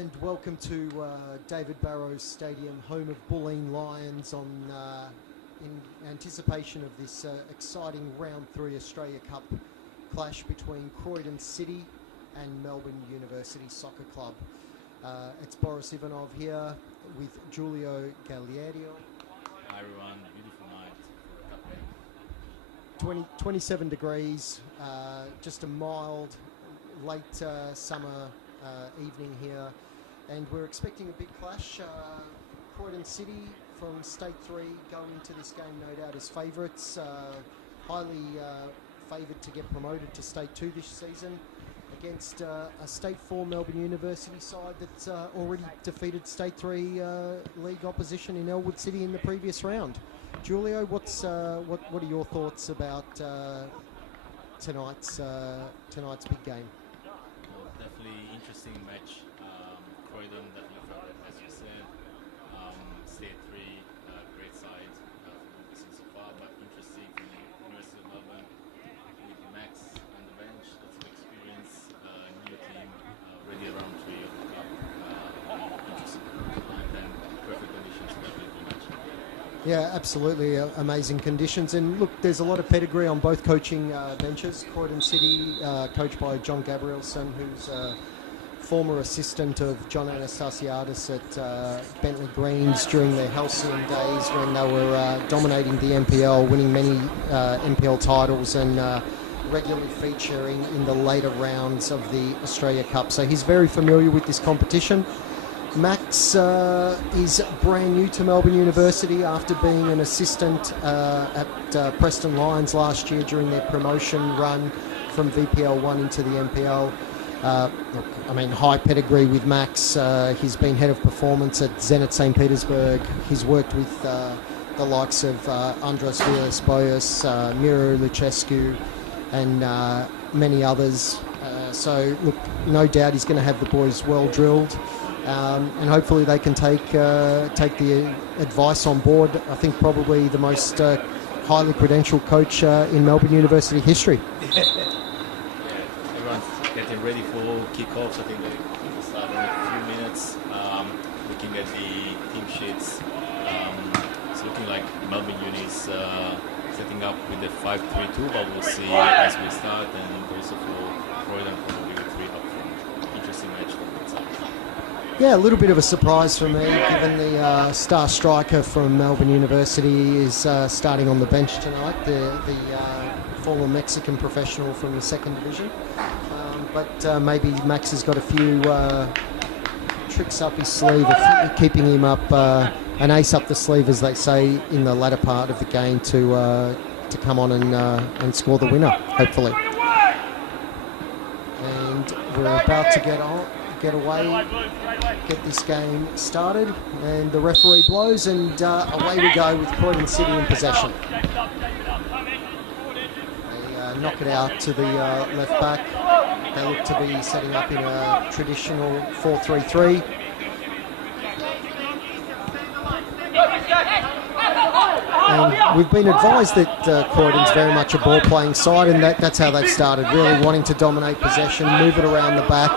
And welcome to David Barrows Stadium, home of Bulleen Lions, in anticipation of this exciting Round 3 Australia Cup clash between Croydon City and Melbourne University Soccer Club. It's Boris Ivanov here with Julio Galliario. Hi everyone, beautiful night for the cup game. 27 degrees, just a mild late summer evening here, and we're expecting a big clash. Croydon City from State 3 going into this game no doubt as favourites, highly favoured to get promoted to State 2 this season, against a State 4 Melbourne University side that's already defeated State 3 league opposition in Elwood City in the previous round. Julio, what are your thoughts about tonight's big game? Definitely interesting match. Croydon definitely favourite, as you said. State 3, great side from what we've seen so far, but interesting from the University of Melbourne with Max on the bench. Lots of experience, new team, ready around 3 of the cup. Interesting and perfect conditions for that big match. Yeah, absolutely amazing conditions, and look, there's a lot of pedigree on both coaching benches. Croydon City, coached by John Gabrielson, who's former assistant of John Anastasiadis at Bentley Greens during their halcyon days when they were dominating the NPL, winning many NPL titles and regularly featuring in the later rounds of the Australia Cup. So he's very familiar with this competition. Max is brand new to Melbourne University after being an assistant at Preston Lions last year during their promotion run from VPL 1 into the NPL. Look, I mean, high pedigree with Max. He's been head of performance at Zenit St. Petersburg. He's worked with the likes of Andras Villas-Boas, Miro Lucescu, and many others. So, look, no doubt he's going to have the boys well drilled. And hopefully they can take the advice on board. I think probably the most highly credentialed coach in Melbourne University history. Everyone's getting ready for kickoffs. I think they start in a few minutes. Looking at the team sheets, it's looking like Melbourne Uni is setting up with the 5-3-2, but we'll see as we start, and also for Croydon probably with 3 up front. Interesting match for that side. Yeah, a little bit of a surprise for me, given the star striker from Melbourne University is starting on the bench tonight, the former Mexican professional from the 2nd Division. But maybe Max has got a few tricks up his sleeve, keeping him up, an ace up the sleeve, as they say, in the latter part of the game to come on and score the winner, hopefully. And we're about to get away, get this game started, and the referee blows, and away we go with Croydon City in possession. They knock it out to the left back. They look to be setting up in a traditional 4-3-3. And we've been advised that Croydon's very much a ball-playing side, and that's how they've started, really wanting to dominate possession, move it around the back.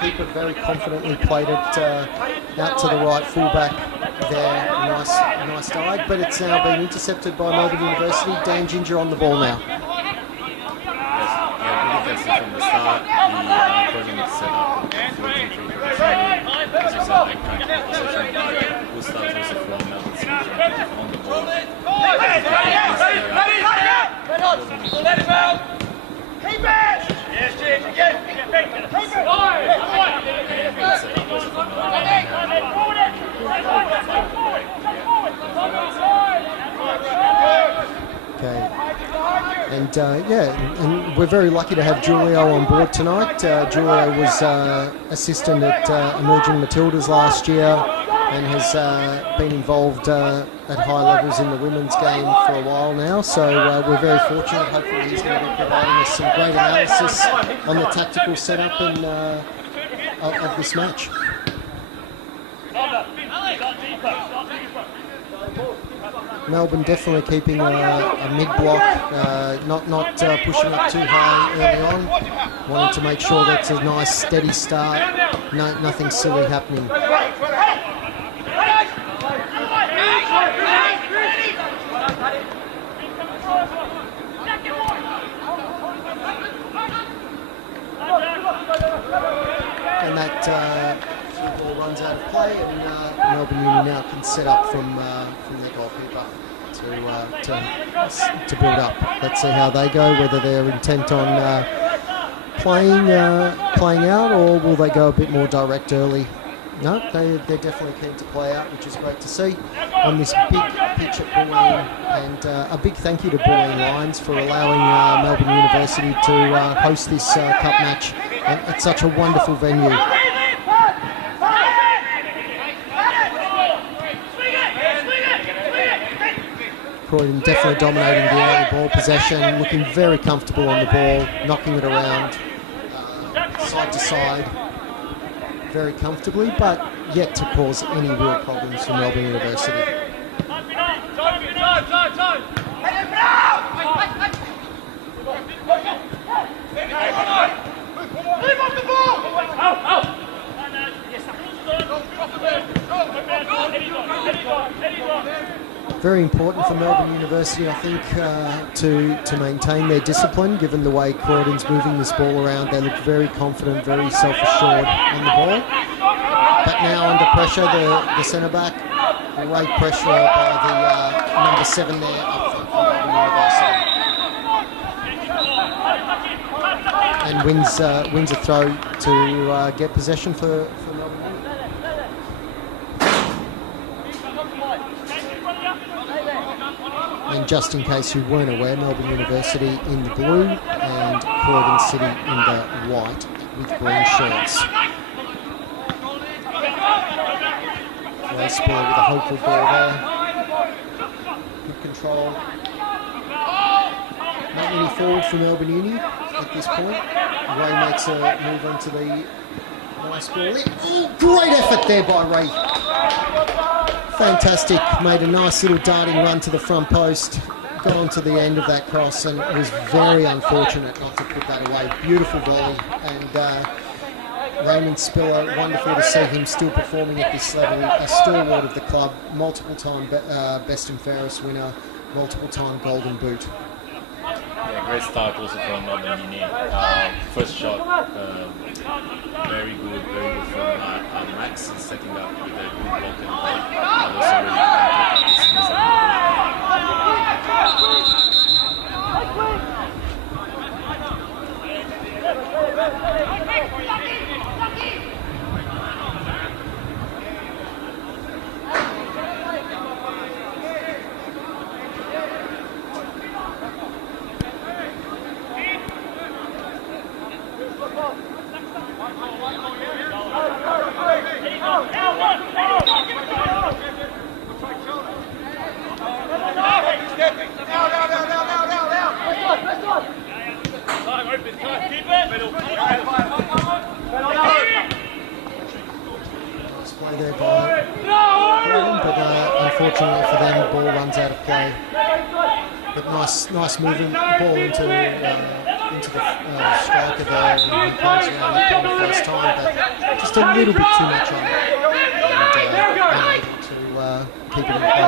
Keeper very confidently played it out to the right fullback there. Nice dive, but it's now been intercepted by Melbourne University. Dan Ginger on the ball now. Yes, good defensive from the start. The Croydon is set up as you said, like kind of possession. Good start also from Melbourne City on the ball. Let him out! Keep it! Yes, James, again! Okay. And and we're very lucky to have Julio on board tonight. Julio was assistant at Emerging Matildas last year and has been involved at high levels in the women's game for a while now. So we're very fortunate. Hopefully he's going to be providing us some great analysis on the tactical setup and of this match. Melbourne definitely keeping a mid-block, not pushing up too high early on, wanting to make sure that's a nice steady start, nothing silly happening. And that ball runs out of play, and Melbourne Uni now can set up from their goalkeeper to build up. Let's see how they go, whether they're intent on playing out, or will they go a bit more direct early. No, they're definitely keen to play out, which is great to see on this big pitch at Bull Lane. And a big thank you to Bull Lane Lions for allowing Melbourne University to host this cup match at such a wonderful venue. Croydon definitely dominating the early ball possession, looking very comfortable on the ball, knocking it around side to side very comfortably, but yet to cause any real problems for Melbourne University. Very important for Melbourne University, I think, to maintain their discipline, given the way Croydon's moving this ball around. They look very confident, very self-assured on the ball. But now under pressure, the centre-back, great pressure by the number 7 there up front for Melbourne University. And wins a throw to get possession for Melbourne. And just in case you weren't aware, Melbourne University in the blue and Croydon City in the white with green shirts. Race ball with a hopeful ball there. Good control. Not many forward for Melbourne Uni at this point. Ray makes a move onto the nice ball. Oh, great effort there by Ray. Fantastic, made a nice little darting run to the front post, got onto the end of that cross, and it was very unfortunate not to put that away. Beautiful volley, and Raymond Spiller, wonderful to see him still performing at this level, a stalwart of the club, multiple time best and fairest winner, multiple time golden boot. Yeah, great start also from Melbourne Uni. First shot, very good from Max, setting up with a good block and also really Play there by Croydon, but unfortunately for them, the ball runs out of play. But nice moving ball into the striker there, and he plays around that ball the first time, but just a little bit too much on it, and unable to keep it in play.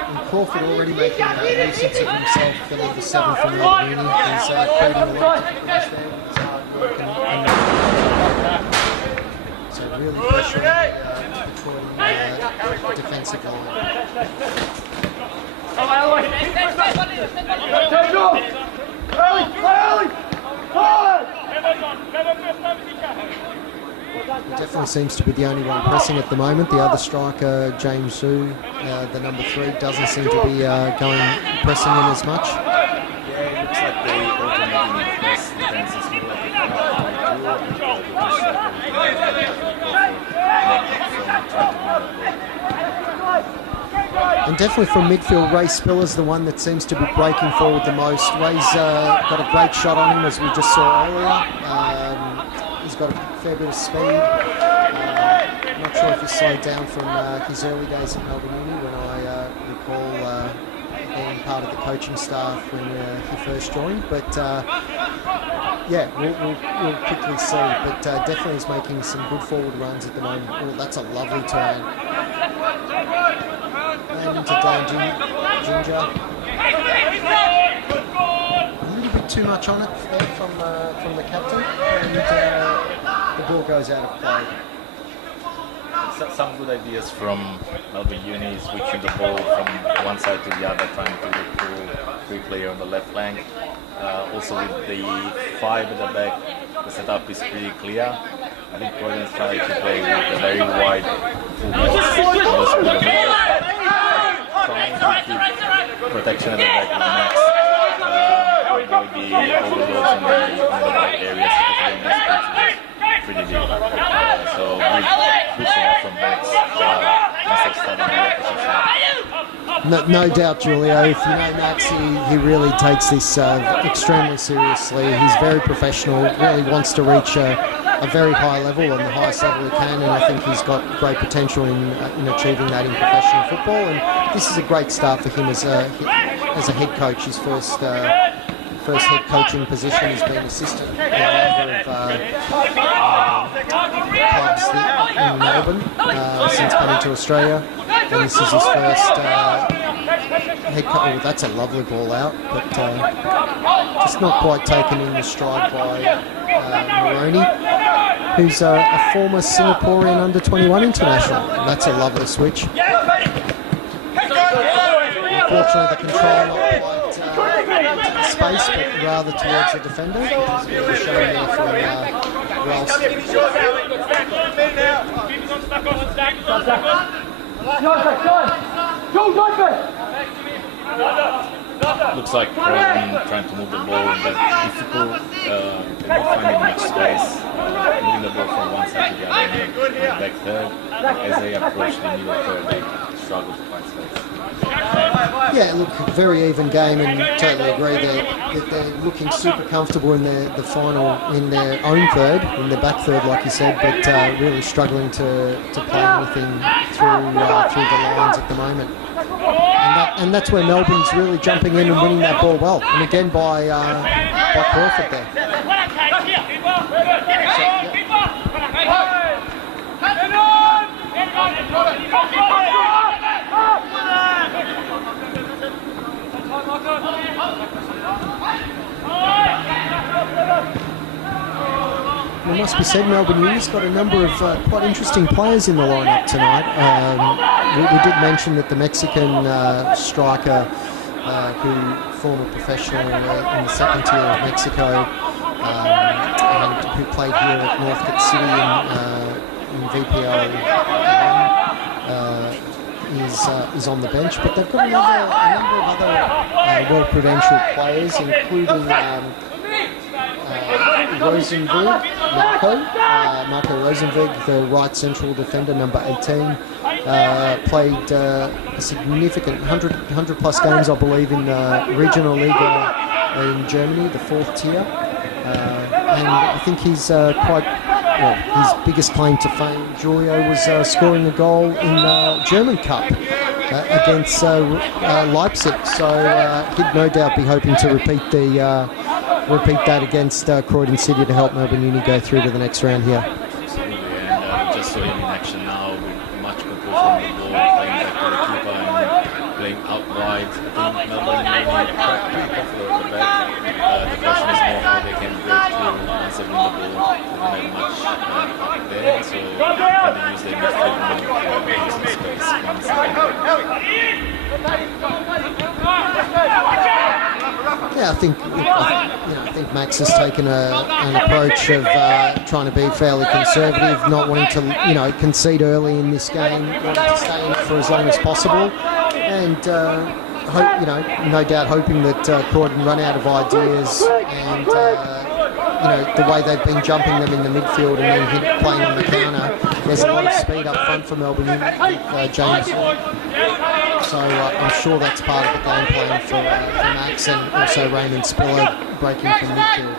And Crawford already making a nuisance of himself for number 7 from Melbourne Uni. He's creating a lot of difficulties there with his hard work and so really pressuring the Croydon defensive line. He definitely seems to be the only one pressing at the moment. The other striker, James Zhu, the number 3, doesn't seem to be going pressing in as much. Yeah, it looks like they alternating the press defense is more like And definitely from midfield, Ray Spiller's the one that seems to be breaking forward the most. Ray's got a great shot on him, as we just saw earlier. He's got a fair bit of speed. Not sure if he slowed down from his early days at Melbourne Uni, when I recall being part of the coaching staff when he first joined. But yeah, we'll quickly see. But definitely is making some good forward runs at the moment. Oh, that's a lovely turn. And into Dane Ginger. A little bit too much on it there from the captain, and the ball goes out of play. Some good ideas from Melbourne Uni, switching the ball from one side to the other, trying to recruit free player on the left flank. Also with the 5 at the back, the setup is pretty clear. I think Croydon is trying to play with a very wide fullback, trying to keep protection at the back with Max. Avoid the overloads in the wide areas, especially in this pitch, which is pretty deep. So good setup from Max. No doubt, Julio. If you know Max, he really takes this extremely seriously. He's very professional, really wants to reach a very high level and the highest level he can, and I think he's got great potential in achieving that in professional football. And this is a great start for him as a head coach. His first head coaching position has been assistant in a number of clubs in Melbourne since coming to Australia. And this is his first head coach. Oh, that's a lovely ball out, but just not quite taken in the stride by Moroney, who's a former Singaporean under-21 international. And that's a lovely switch. Unfortunately, the control not quite into the space, but rather towards the defender. It's a bit of a show there from Wells. Looks like Croydon trying to move the ball, but difficult. They're not finding much space. Moving the ball from one side to the other, and back third. As they approach the middle third, they struggle to find space. Yeah, look, very even game, and totally agree that they're looking super comfortable in the final, in their own third, in their back third, like you said, but really struggling to play anything through the lines at the moment. And that's where Melbourne's really jumping in and winning that ball well, and again by Crawford there. It must be said, Melbourne Uni's got a number of quite interesting players in the lineup tonight. We did mention that the Mexican striker, who former professional in the second tier of Mexico, and who played here at Northcote City in VPL 1, is on the bench. But they've got a number of other well-credentialed players, including Rosenberg, Marco Rosenberg, the right central defender, number 18, played a significant 100 plus games, I believe, in the regional Liga in Germany, the 4th tier, and I think he's his biggest claim to fame, Julio, was scoring a goal in the German Cup against Leipzig, so he'd no doubt be hoping to repeat that against Croydon City to help Melbourne Uni go through to the next round here. Absolutely, and just saw him in action now with much control from the ball, playing back to the keeper and playing out wide. I think Melbourne Uni pretty comfortable at the back. The question is more how they can break through once they win the ball. They don't have much there, so how they use their midfield now to use the space once they Yeah, I think Max has taken an approach of trying to be fairly conservative, not wanting to concede early in this game, wanting to stay in it for as long as possible, and no doubt hoping that Croydon run out of ideas, and the way they've been jumping them in the midfield and then playing on the counter. There's a lot of speed up front for Melbourne with James. So I'm sure that's part of the game plan for Max, and also Raymond Spiller breaking from midfield.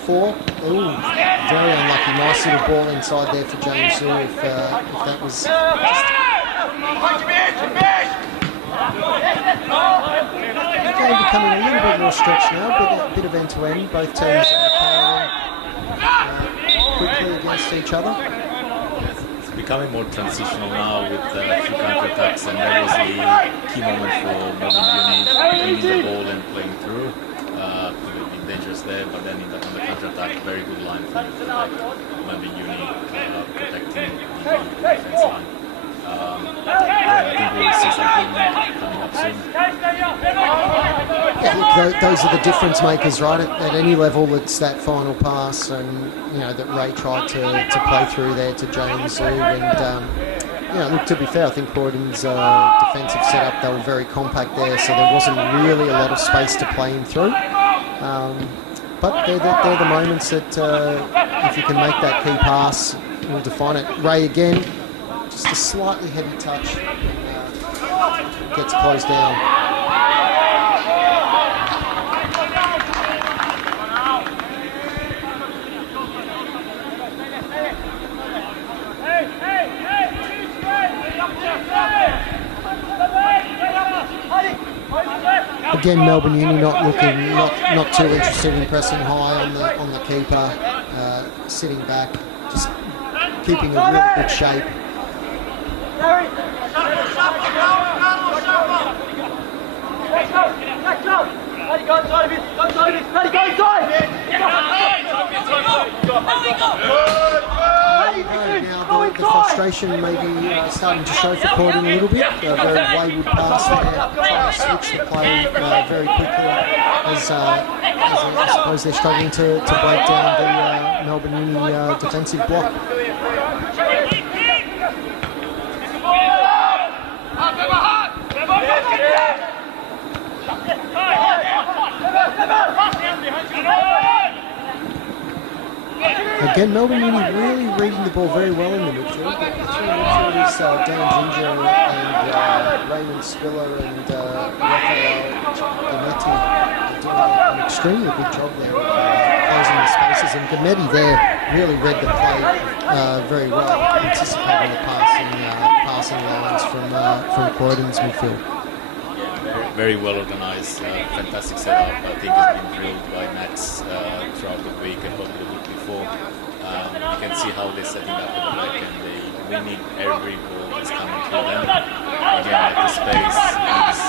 4. Ooh, very unlucky. Nice little ball inside there for James Zhu if that was... The game becoming a little bit more stretched now, but a bit of end-to-end. Both teams are quickly against each other. It's becoming more transitional now with a few counter-attacks, and that was the key moment for Melbourne Uni, winning the ball and playing through. Could have been dangerous there, but then on the counter-attack, very good line from Melbourne Uni protecting the defense line. I think we'll see something coming up soon. Yeah, look, those are the difference makers, right? At any level, it's that final pass, and that Ray tried to play through there to James Zhu, and look, to be fair, I think Croydon's defensive setup, they were very compact there, so there wasn't really a lot of space to play him through. But they're the moments that if you can make that key pass, will define it. Ray again. Just a slightly heavy touch and gets closed down. Again, Melbourne Uni not too interested in pressing high on the keeper, sitting back, just keeping a really good shape. The frustration may be starting to show for Croydon a little bit. A very wayward pass there, trying to switch the play very quickly as I suppose they're struggling to break down the Melbourne Uni defensive block. Again, Melbourne Uni really reading the ball very well in the midfield. The three midfielders, Dan Ginger and Raymond Spiller and Raphael Gametti doing an extremely good job there of closing the spaces. And Gametti there really read the play very well, anticipating the passing lines from Croydon's midfield. Very well organised, fantastic setup. I think it's been drilled by Max throughout the week and probably the week before. You can see how they're setting up at the back and they're winning every ball that's coming through them. Again, like the space is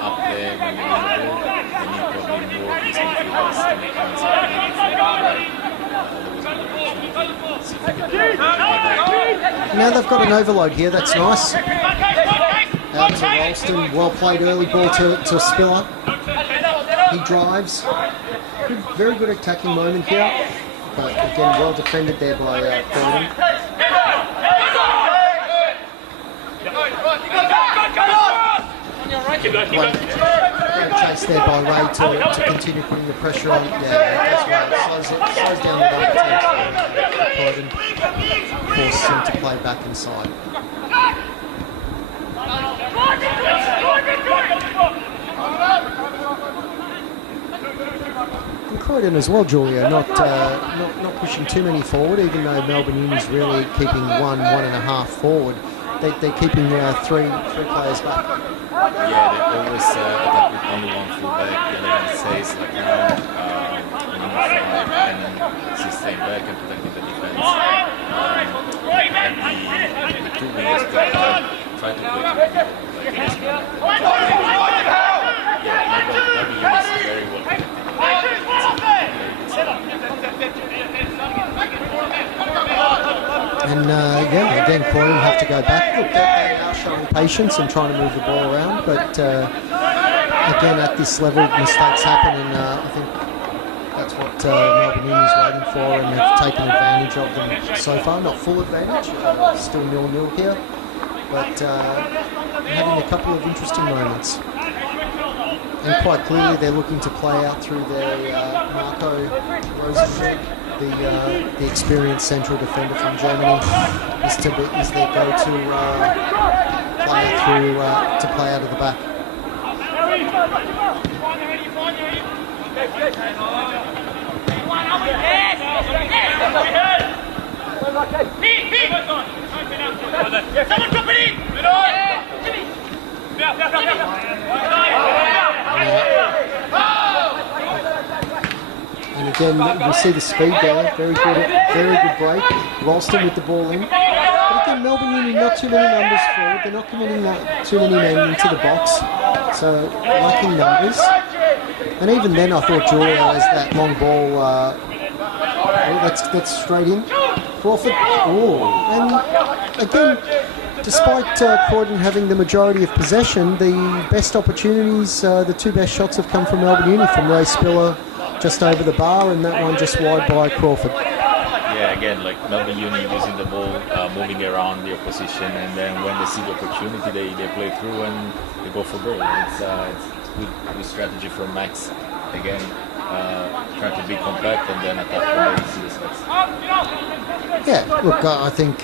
up there when they win the ball. They need probably more of these midfielders to make runs up there before Now they've got an overload here, that's nice. Out to Ralston, well played early ball to Spiller. He drives. Very good attacking moment here, but again well defended there by Croydon. Great chase there by Ray to continue putting the pressure on. Yeah, that's right. Slows down the double team. Croydon forces him to play back inside. And Croydon as well, Julia, not pushing too many forward, even though Melbourne Uni's really keeping one and a half forward. They're keeping three players back. Yeah, they always attack with only one fullback. The other one stays like now, number 5, and then staying back and protecting the defense. And the two biggest try to play like this. Very well connected. And again, Croydon have to go back. Look, they are showing patience and trying to move the ball around, but again, at this level, mistakes happen, and I think that's what Melbourne Uni is waiting for, and they've taken advantage of them so far. Not full advantage, still 0-0 here, but having a couple of interesting moments. And quite clearly, they're looking to play out through their Marco Rosenberg, the experienced central defender from Germany, is their go-to to play out of the back. Someone drop it in! And again, we see the speed there. Very good break. Ralston with the ball in. But again, Melbourne Uni, not too many numbers forward. They're not committing too many men into the box. So, lacking numbers. And even then, I thought Julia has that long ball. That's straight in. Crawford. Oh, and again, despite Croydon having the majority of possession, the best opportunities, the two best shots have come from Melbourne Uni, from Ray Spiller just over the bar, and that one just wide by Crawford. Yeah, again, like Melbourne Uni using the ball, moving around the opposition, and then when they see the opportunity, they play through and they go for goal. It's good strategy from Max. Again, trying to be compact and then attack when they see the sets. Yeah, look, I think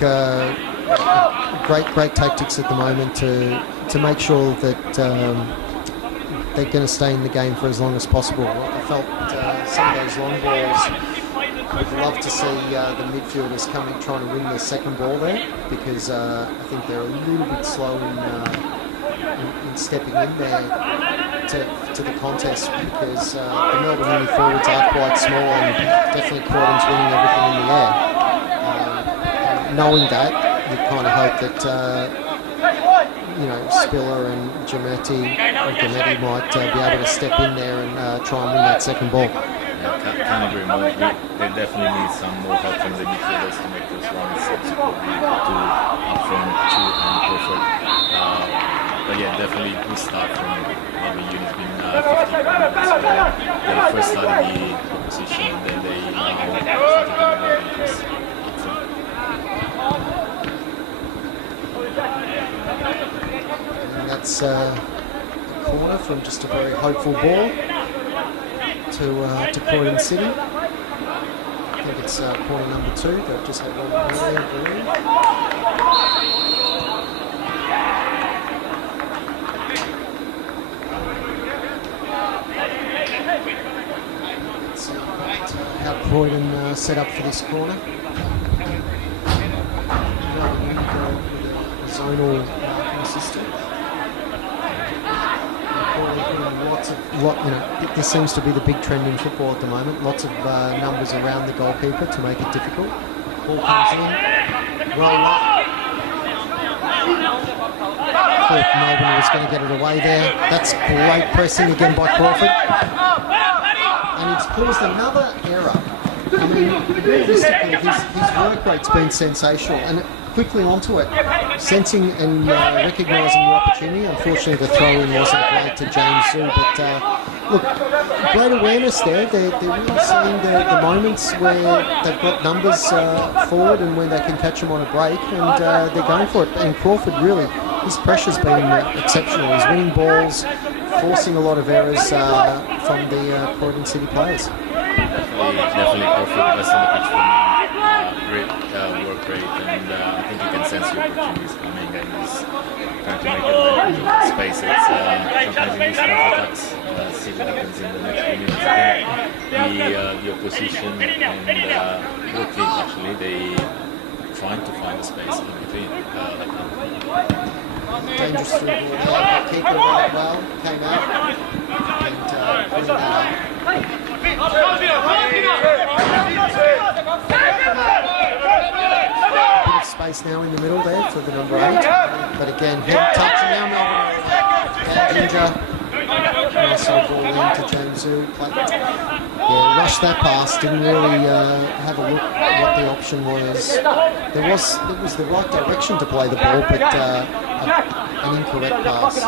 great tactics at the moment to make sure that they're going to stay in the game for as long as possible. I felt some of those long balls, I'd love to see the midfielders coming, trying to win the second ball there, because I think they're a little bit slow in stepping in there to the contest, because the Melbourne Uni forwards are quite small, and definitely Croydon's winning everything in the air. Knowing that, you kind of hope that Spiller and Giametti might be able to step in there and try and win that second ball. Yeah, can't agree more. They definitely need some more help from the midfielders to make those runs subsequently to up from Chu and Crawford. But yeah, definitely good start from Melbourne Uni. It's been 50 minutes where they first started the opposition, and then they started getting more dangerous. And that's a corner from just a very hopeful ball to Croydon City. I think it's corner number 2. They've just had one there, I believe. Let's see how Croydon set up for this corner. Zonal system. This seems to be the big trend in football at the moment. Lots of numbers around the goalkeeper to make it difficult. Ball comes in. Roll up. Thought Melbourne was going to get it away there. That's great pressing again by Crawford. And it's caused another error. I mean, realistically, his work rate's been sensational, and quickly onto it, sensing and recognising the opportunity. Unfortunately, the throw-in wasn't great to James Zhu, but look, great awareness there. They're really seeing the moments where they've got numbers forward and when they can catch them on a break, and they're going for it. And Crawford, really, his pressure's been exceptional. He's winning balls, forcing a lot of errors from the Croydon City players. Definitely Crawford, the best on the pitch for now. Great work rate, and I think you can sense the opportunities coming, and he's trying to make advantage of the space. It's sometimes in these counter-attacks, see what happens in the next few minutes. The opposition and your team, actually, they trying to find a space in between. Dangerous through ball there. Keeper ran it well, came out, and put that up. Bit of space now in the middle there for the number 8, but again, head touch, and now Melbourne Ginger. Nice little ball in to James Zhu. Yeah, rushed that pass, didn't really have a look at what the option was. It was the right direction to play the ball, but an incorrect pass.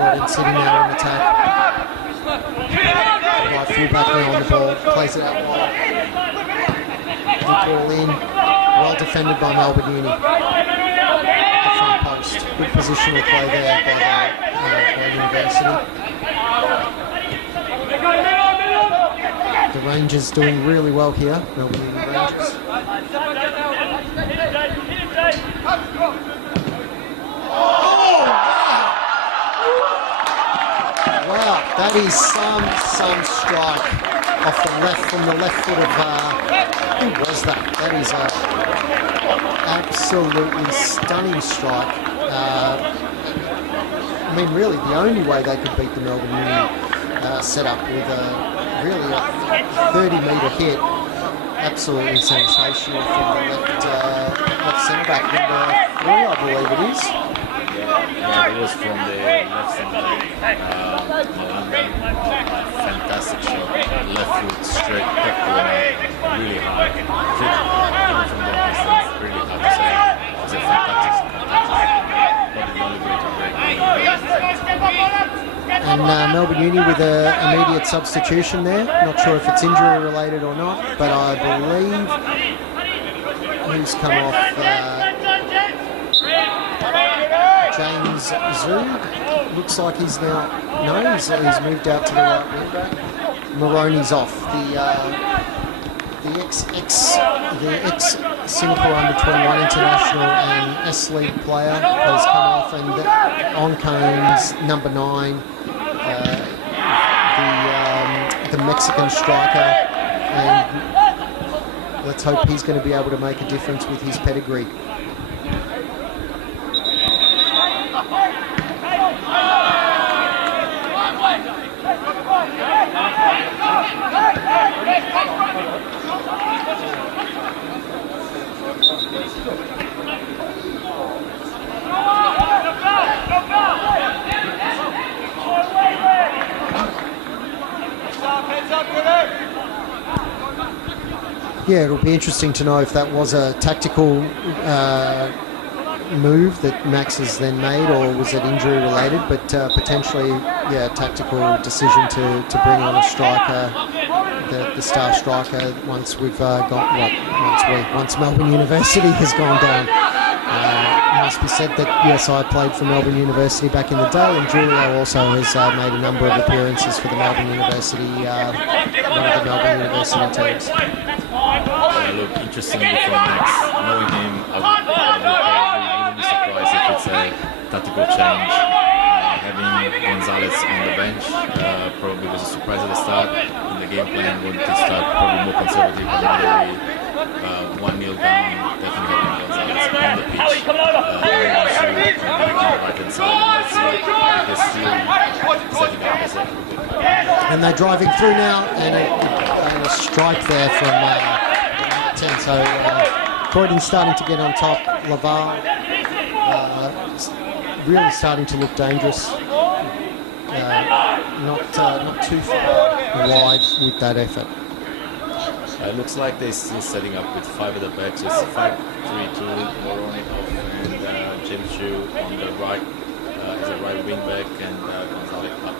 Croydon City now on attack. Right fullback now on the ball, plays it out wide. Good ball in, well defended by Melbourne Uni. The front post, good positional play there by University. The Rangers doing really well here. Melbourne Uni Rangers. Wow, that is some strike off the left, from the left foot of, who was that? That is a absolutely stunning strike. I mean, really, the only way they could beat the Melbourne Uni setup with really a 30-metre hit. Absolutely sensational from the left centre back, number 3, I believe it is. Yeah, it was from the left centre back. Fantastic shot, left foot straight, back corner, really hard. Even from the distance, really hard to say. It was a fantastic. Probably the only way to break. And Melbourne Uni with an immediate substitution there. Not sure if it's injury related or not, but I believe who's come off. James Zhu. Looks like he's now. No, he's moved out to the right wing back. Maroney's off. The ex Singapore under-21 international and S-League player has come off, and on comes number 9, the Mexican striker, and let's hope he's going to be able to make a difference with his pedigree. Yeah, it'll be interesting to know if that was a tactical move that Max has then made, or was it injury related, but potentially, yeah, tactical decision to bring on a striker, the star striker, once we've once Melbourne University has gone down. It must be said that, yes, I played for Melbourne University back in the day, and Julio also has made a number of appearances for the Melbourne University, one of the Melbourne University teams. Look, interestingly from Max, knowing him, I wouldn't be surprised if it's a tactical change. Having Gonzalez on the bench probably was a surprise at the start. In the game plan, wanted to start probably more conservative, but now that we 1-0 down, definitely having Gonzalez on the pitch. Right-hand side. Let's see if they're still setting up as a and they're driving through now, and a strike there from 10. So Croydon's starting to get on top. Laval really starting to look dangerous. Not too far wide with that effort. It looks like they're still setting up with 5 at the back. So it's 5-3-2, Moroni and James Chu on the right as a right wing back, and Gonzalez up.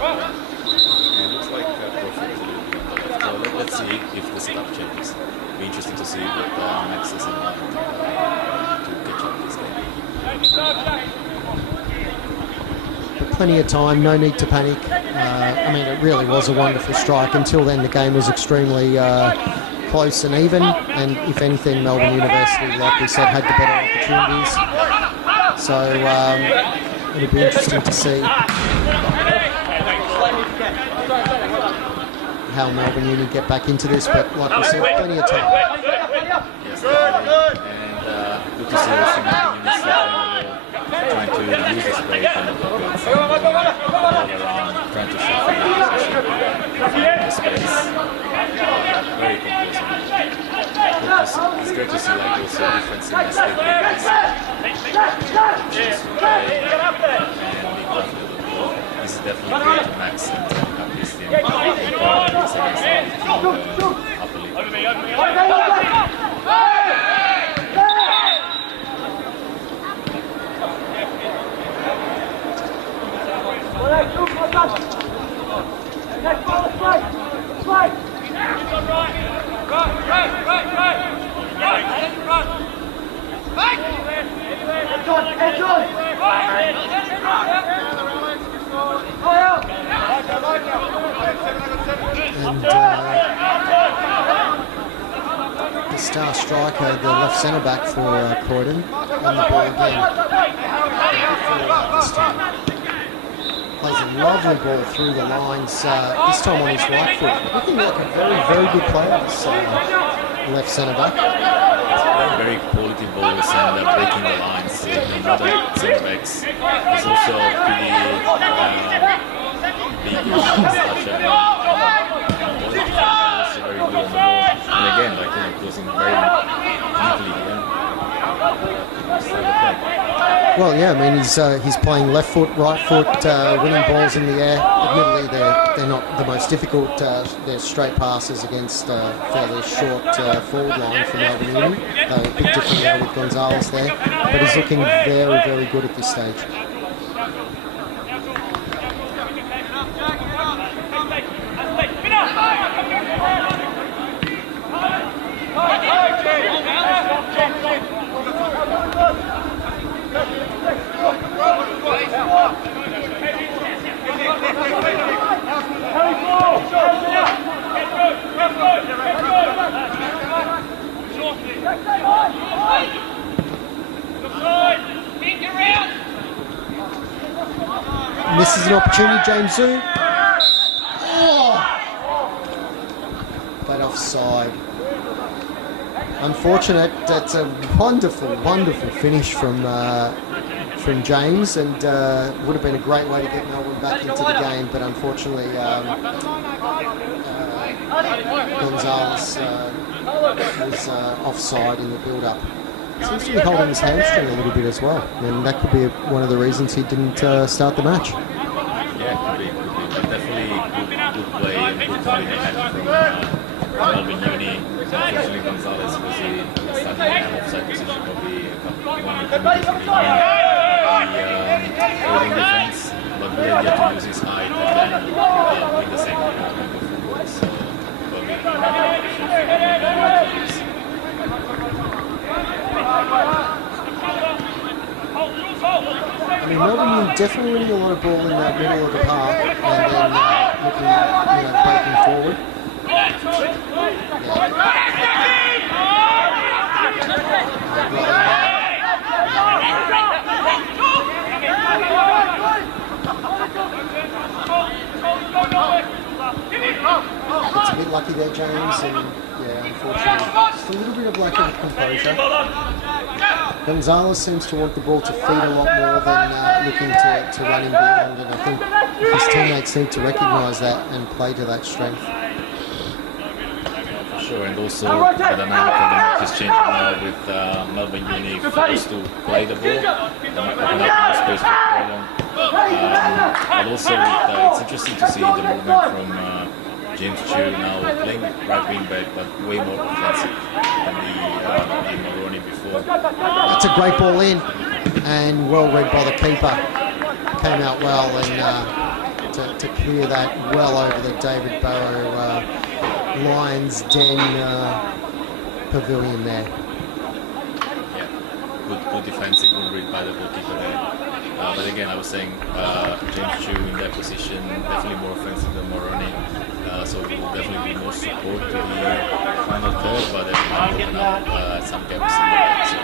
And it looks like Crawford is a little bit on the left. So let's see if the setup changes. It'll be interesting to see what Max is in mind to catch up this game. But plenty of time, no need to panic. I mean, it really was a wonderful strike. Until then, the game was extremely close and even. And if anything, Melbourne University, like we said, had the better opportunities. So it'll be interesting to see how Melbourne Uni get back into this. But like we said, plenty of time. Yes, good. And good to see also Melbourne Uni trying to use the space and the pockets and all around, trying to shift the position, finding the space. Very composed. It's great to see like also defense in the state leagues. This is definitely great to Max and have this team in priorities against the upper league. And star striker, the left centre back for Croydon, on the ball again. This time. Plays a lovely ball through the lines, this time on his right foot. Looking like a very, very good player, this left centre back. Very quality balls and breaking the lines. Another centre backs is also pretty big in such a very good on the ball. And again, like, closing very neatly. Well, yeah, I mean, he's playing left foot, right foot, winning balls in the air. Admittedly, they're not the most difficult. They're straight passes against fairly short forward line for Melbourne Uni. A bit different there with Gonzalez there, but he's looking very, very good at this stage. Misses an opportunity, James Zhu. Oh! But offside. Unfortunate. That's a wonderful, wonderful finish from James, and would have been a great way to get Melbourne back into the game, but unfortunately Gonzalez was offside in the build-up. Seems to be holding his hamstring a little bit as well, and that could be one of the reasons he didn't start the match. Yeah, could be. But definitely good play and good timing ahead from Melbourne Uni. Unfortunately, Gonzalez was starting in an offside position, probably one or 2 meters behind the defense, but really had to use his height and then with the same moment of football. So probably I mean, Melbourne definitely winning a lot of ball in that middle of the park, and then looking at, breaking forward. It's a bit lucky there, James, and yeah, unfortunately, just a little bit of lack of composure. Gonzalez seems to want the ball to feed a lot more than looking to run him beyond, and I think his teammates need to recognise that and play to that strength. For sure, and also the dynamic of the match is changing now with Melbourne Uni forced to play the ball and open up more space for Croydon. But also it's interesting to see the movement from James Chu now playing right wing back, but way more offensive than the Mulroney before. That's a great ball in, and well read by the keeper. Came out well, and to clear that well over the David Barrow Lions Den pavilion there. Yeah, good defensive, good read by the goalkeeper there. But again, I was saying James Chu in that position, definitely more offensive than Mulroney. So it will definitely be more support to the final third, but definitely open up some gaps in the back. So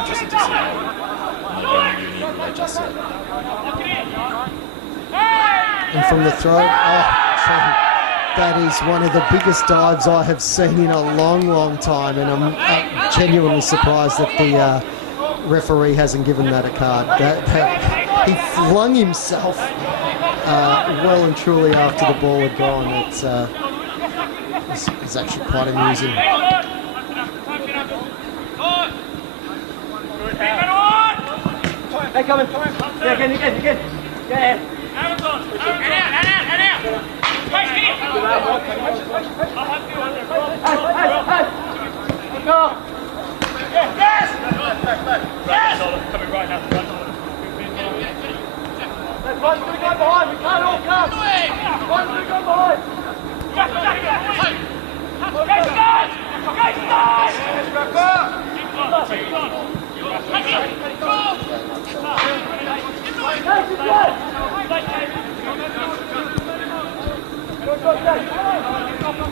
interesting to see how Melbourne Uni will adjust it. And from the throw, that is one of the biggest dives I have seen in a long, long time, and I'm genuinely surprised that the referee hasn't given that a card. He flung himself well and truly after the ball had gone. It's actually quite amusing. Hey, coming. Yeah, again. Yeah. Head out. Yes! Coming right now. One's going to go behind. We can't all come. One's going to go behind.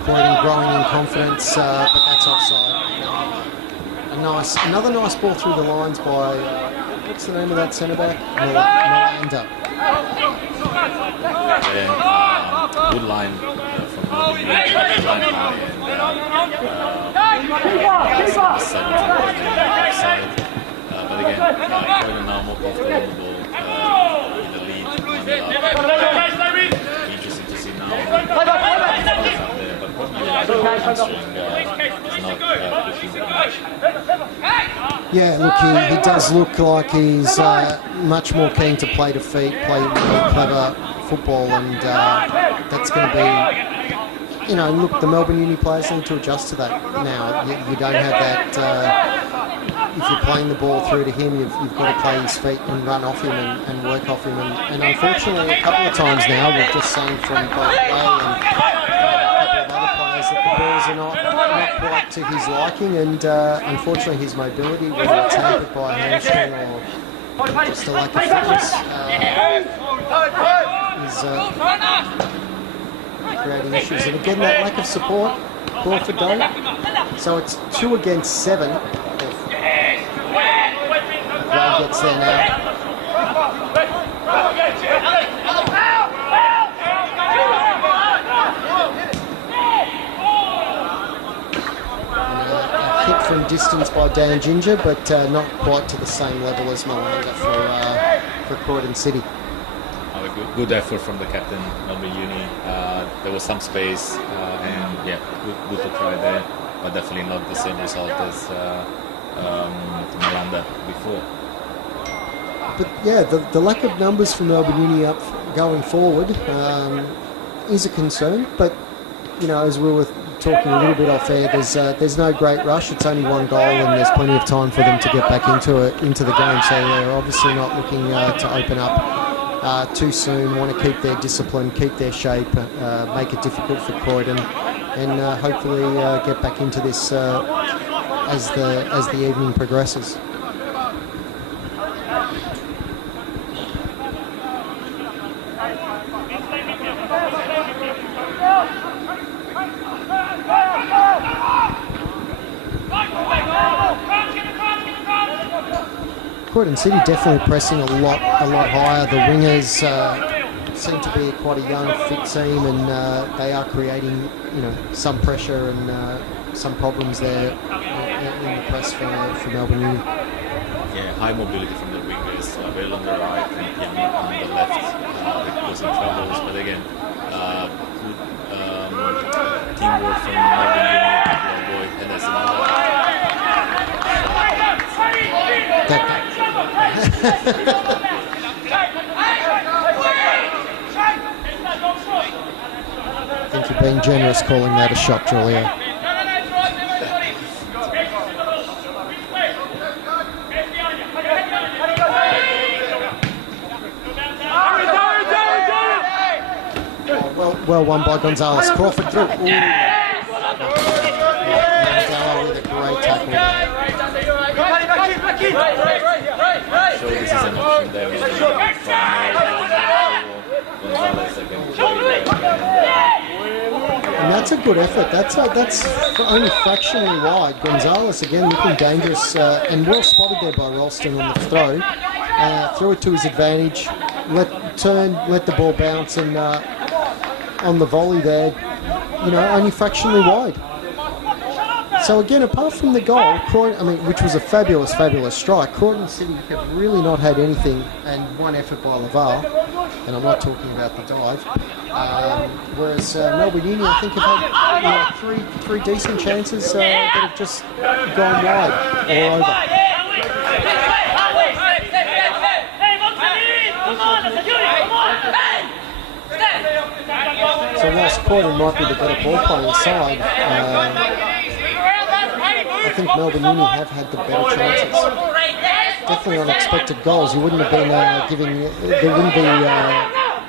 Croydon growing in confidence, but that's offside. another nice ball through the lines by what's the name of that centre back? Melanda. Good line from Melbourne. Good line high and but again, Croydon now more comfortable on the ball in the lead. Interesting to see now. Yeah, look, he does look like he's much more keen to play to feet, play clever football, and that's going to be, you know, look, the Melbourne Uni players need to adjust to that now. You don't have that, if you're playing the ball through to him, you've got to play his feet and run off him and work off him. And unfortunately, a couple of times now, we've just seen from both Ray and a couple of other players that the balls are not quite to his liking, and unfortunately his mobility, whether it's hampered by a hamstring or just a lack of fitness, is creating issues. And again, that lack of support, Crawford don't. So it's 2 against 7. Brown gets there now. Hit from distance by Dan Ginger, but not quite to the same level as Melanda for Croydon City. Good effort from the captain, Melbourne Uni. There was some space, and yeah, good to try there, but definitely not the same result as Melanda before. But yeah, the lack of numbers for Melbourne Uni up going forward is a concern. But you know, as we were talking a little bit off air, there's no great rush. It's only 1 goal, and there's plenty of time for them to get back into the game. So they're obviously not looking to open up too soon. Want to keep their discipline, keep their shape, make it difficult for Croydon, and hopefully get back into this as the evening progresses. Croydon City definitely pressing a lot higher. The wingers seem to be quite a young, fit team, and they are creating, you know, some pressure and some problems there in the press for Melbourne Uni. Yeah, high mobility from the wingers, Bale on the right and Hanh on the left. It was in troubles, but again, good teamwork from Melbourne Uni to avoid Henderson. I think you're being generous calling that a shot, Julio. Well won by Gonzalez. Crawford through. Mandela with a great tackle. So this is an option there. And that's a good effort. That's only fractionally wide. Gonzalez again looking dangerous and well spotted there by Ralston on the throw. Threw it to his advantage. Let the ball bounce, and on the volley there, you know, only fractionally wide. So again, apart from the goal, Croydon, which was a fabulous strike, Croydon City have really not had anything, and one effort by Laval, and I'm not talking about the dive. Whereas Melbourne Uni, I think, have had three decent chances that have just gone wide or over. So whilst Croydon might be the better ball playing side, I think Melbourne Uni have had the better chances. Definitely unexpected goals. You wouldn't have been there wouldn't be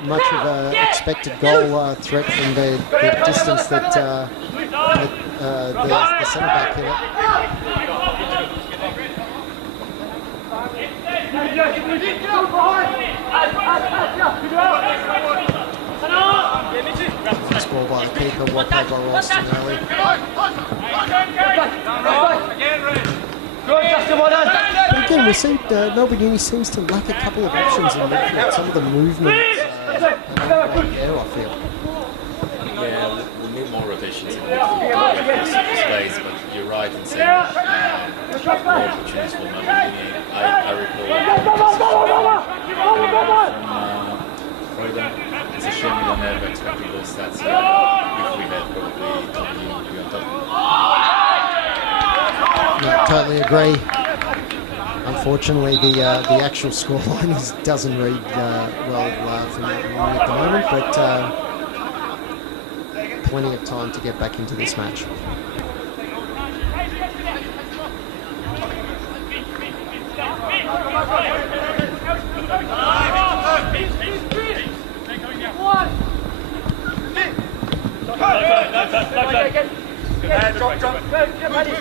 much of an expected goal threat from the distance that the centre back in it. Nice ball by the keeper, well played by Ralston early. But again, we see Melbourne Uni seems to lack a couple of options in midfield. Some of the movements there, I feel. Yeah, we need more rotations in midfield space, but you're right in saying more opportunities for Melbourne Uni. I recall Croydon. It's a shame we don't have expected those stats here. If we had, probably Tony would be on top. Yeah, totally agree. Unfortunately, the actual scoreline doesn't read well for Melbourne Uni at the moment, but plenty of time to get back into this match.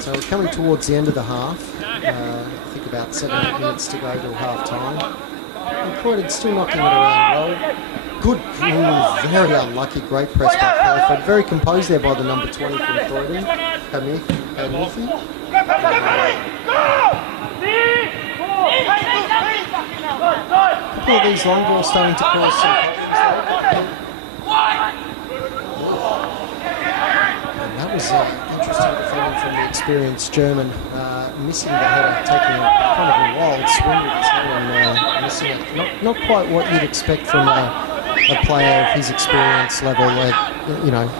So we're coming towards the end of the half. I think about 7-8 minutes to go to half time. And Croydon still knocking it around well. Good, very unlucky, great press by Crawford. Very composed there by the number 20 from Croydon, Hanifi. A couple of these long balls starting to cause some problems. And that was interesting defending from the experienced German, missing the header, taking kind of a wild swing with his head and missing it. Not quite what you'd expect from a player of his experience level,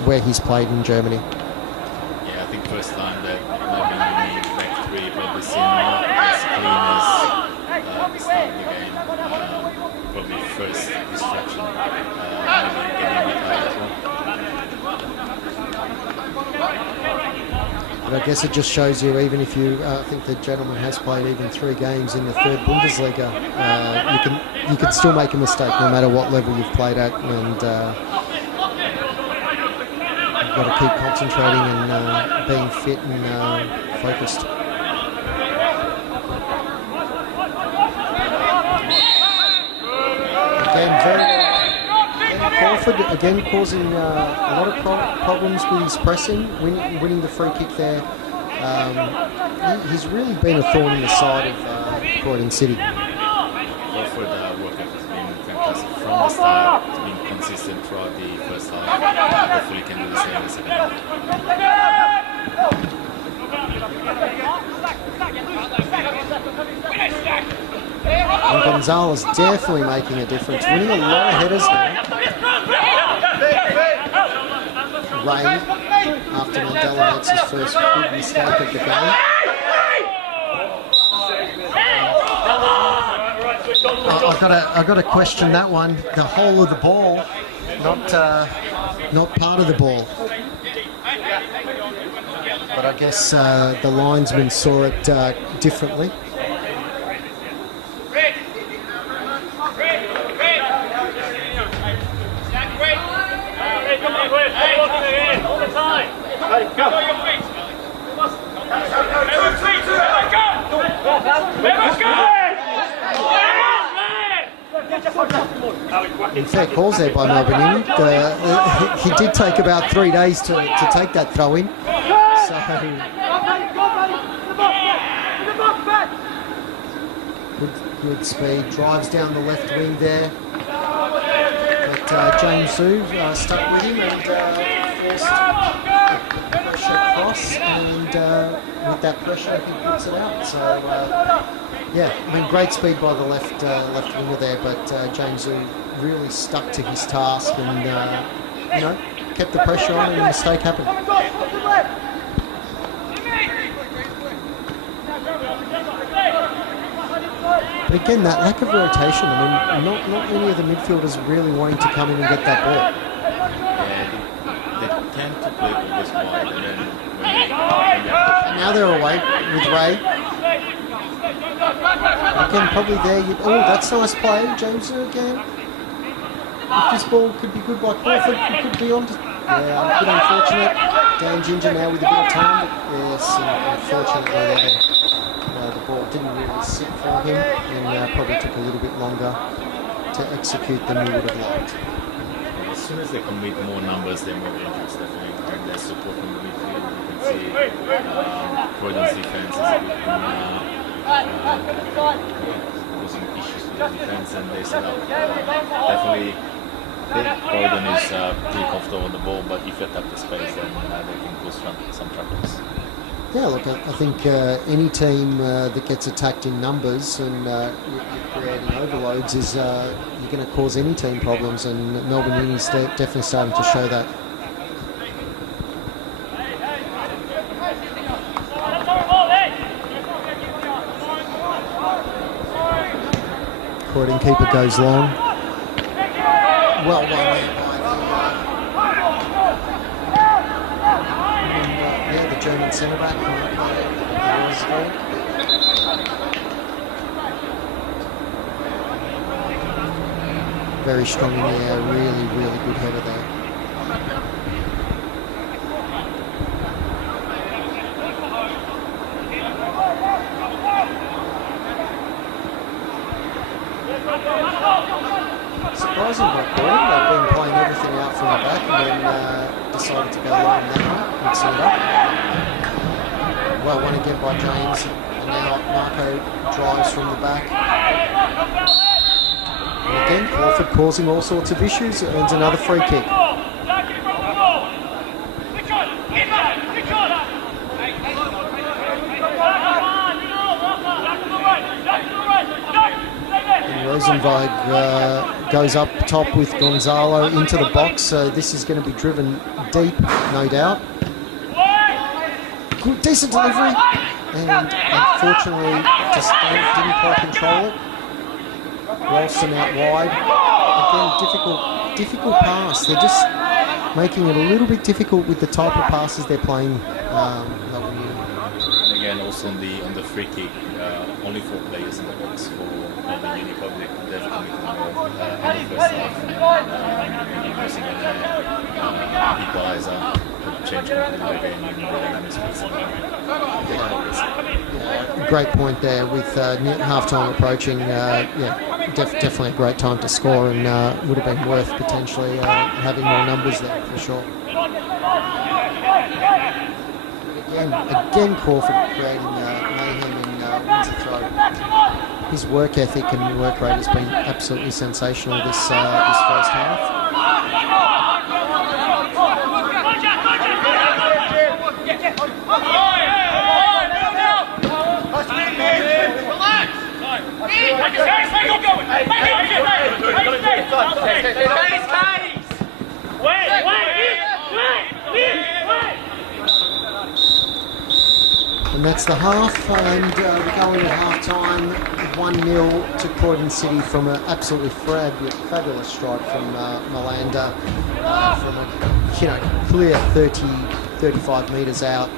where he's played in Germany. Yeah, I think first time that Melbourne Uni back three probably seen not as clean as the start of the game. Probably first distraction getting retired as well. But I guess it just shows you, even if you think the gentleman has played even 3 games in the 3rd Bundesliga, you can still make a mistake no matter what level you've played at, and you've got to keep concentrating and being fit and focused. Crawford again causing a lot of problems with his pressing, winning the free kick there. He's really been a thorn in the side of Croydon City. Crawford work has been fantastic from the start. He's been consistent throughout the first half. Hopefully he can do the same in the second half. And Gonzalez definitely making a difference, winning a lot of headers now. Ray, after Mandela makes his first big mistake of the game. I've got to question that one. The whole of the ball, not part of the ball. But I guess the linesman saw it differently. In fair calls there by Melbourne Uni. He did take about 3 days to take that throw in. So good speed, drives down the left wing there. But James Zhu stuck with him and forced pressure across, and with that pressure he puts it out. So great speed by the left winger there, but James Zhu really stuck to his task and kept the pressure on, and a mistake happened. But again, that lack of rotation, I mean, not many of the midfielders really wanting to come in and get that ball. Yeah, they tend to play always wide, and then when now they're away with Ray. Again, probably there. That's a nice play, James again. If this ball could be good by Crawford, it could be on. Yeah, a bit unfortunate. Dan Ginger now with a bit of time, but yes, unfortunately there. The ball didn't really sit for him, and probably took a little bit longer to execute than we would have liked. soon as they commit more numbers, they're more dangerous, definitely. And their support from the midfield, you can see Croydon's defense is causing issues with the defense, and they set up. Definitely, Croydon is pretty comfortable on the ball, but if you tap the space, then they can cause some troubles. Yeah, look, I think any team that gets attacked in numbers and you're creating overloads is you're going to cause any team problems, and Melbourne Uni's definitely starting to show that. Croydon keeper goes long. Well done there by the German centre-back. Very strong in the air, really good header there. Surprising by Croydon, they've been playing everything out from the back and then decided to go long that one and set it up. Well, one again by James, and now Marco drives from the back. And again, Crawford causing all sorts of issues, it earns another free kick. Rosenberg goes up top with Gonzalo into the box, so this is going to be driven deep, no doubt. Good, decent delivery, and unfortunately just didn't quite control it. Ralston out wide. Again, difficult pass. They're just making it a little bit difficult with the type of passes they're playing. And again, also on the free kick, only 4 players in the box for Melbourne Uni Public. They've committed more in the first half. Using an equaliser to change completely the game and the dynamics for Great point there with half-time approaching. Definitely a great time to score, and would have been worth potentially having more numbers there for sure. Again Crawford creating mayhem and wins the throw. His work ethic and work rate has been absolutely sensational this first half. And that's the half, and we go into half-time, 1-0 to Croydon City from an absolutely fabulous strike from Malanda, from a clear 35 metres out,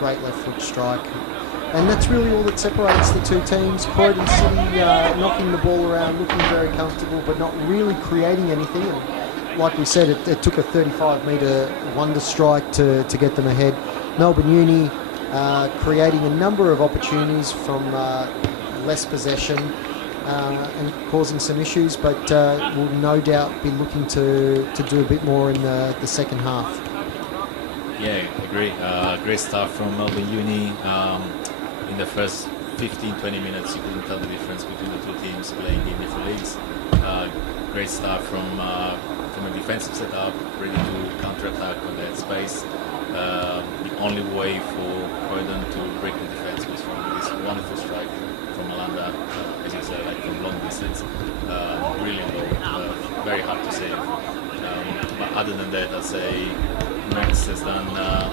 great left foot strike. And that's really all that separates the two teams. Croydon City knocking the ball around, looking very comfortable, but not really creating anything. And like we said, it took a 35-metre wonder strike to get them ahead. Melbourne Uni creating a number of opportunities from less possession and causing some issues, but will no doubt be looking to do a bit more in the second half. Yeah, agree. Great start from Melbourne Uni. In the first 15-20 minutes, you couldn't tell the difference between the two teams playing in different leagues. Great start from a defensive setup, ready to counter-attack on that space. The only way for Croydon to break the defense was from this wonderful strike from Malanda, as you said, like from long distance. Really low, very hard to save. But other than that, I'd say Max has done a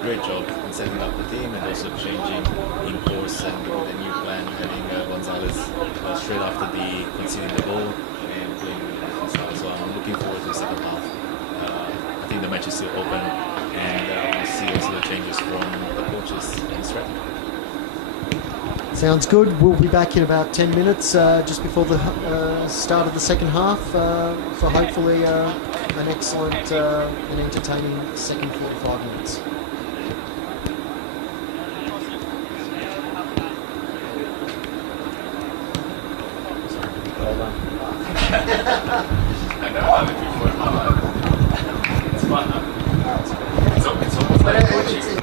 great job in setting up the team and also changing in course and with a new plan, having Gonzalez straight after conceding the goal and playing with the defense now. So I'm looking forward to the second half. I think the match is still open, and we'll see also the changes from the coaches and strategy. Sounds good. We'll be back in about 10 minutes, just before the start of the second half, for hopefully an excellent and entertaining second 45 minutes. I know, work hard. It's fun, huh? It's almost like coaching.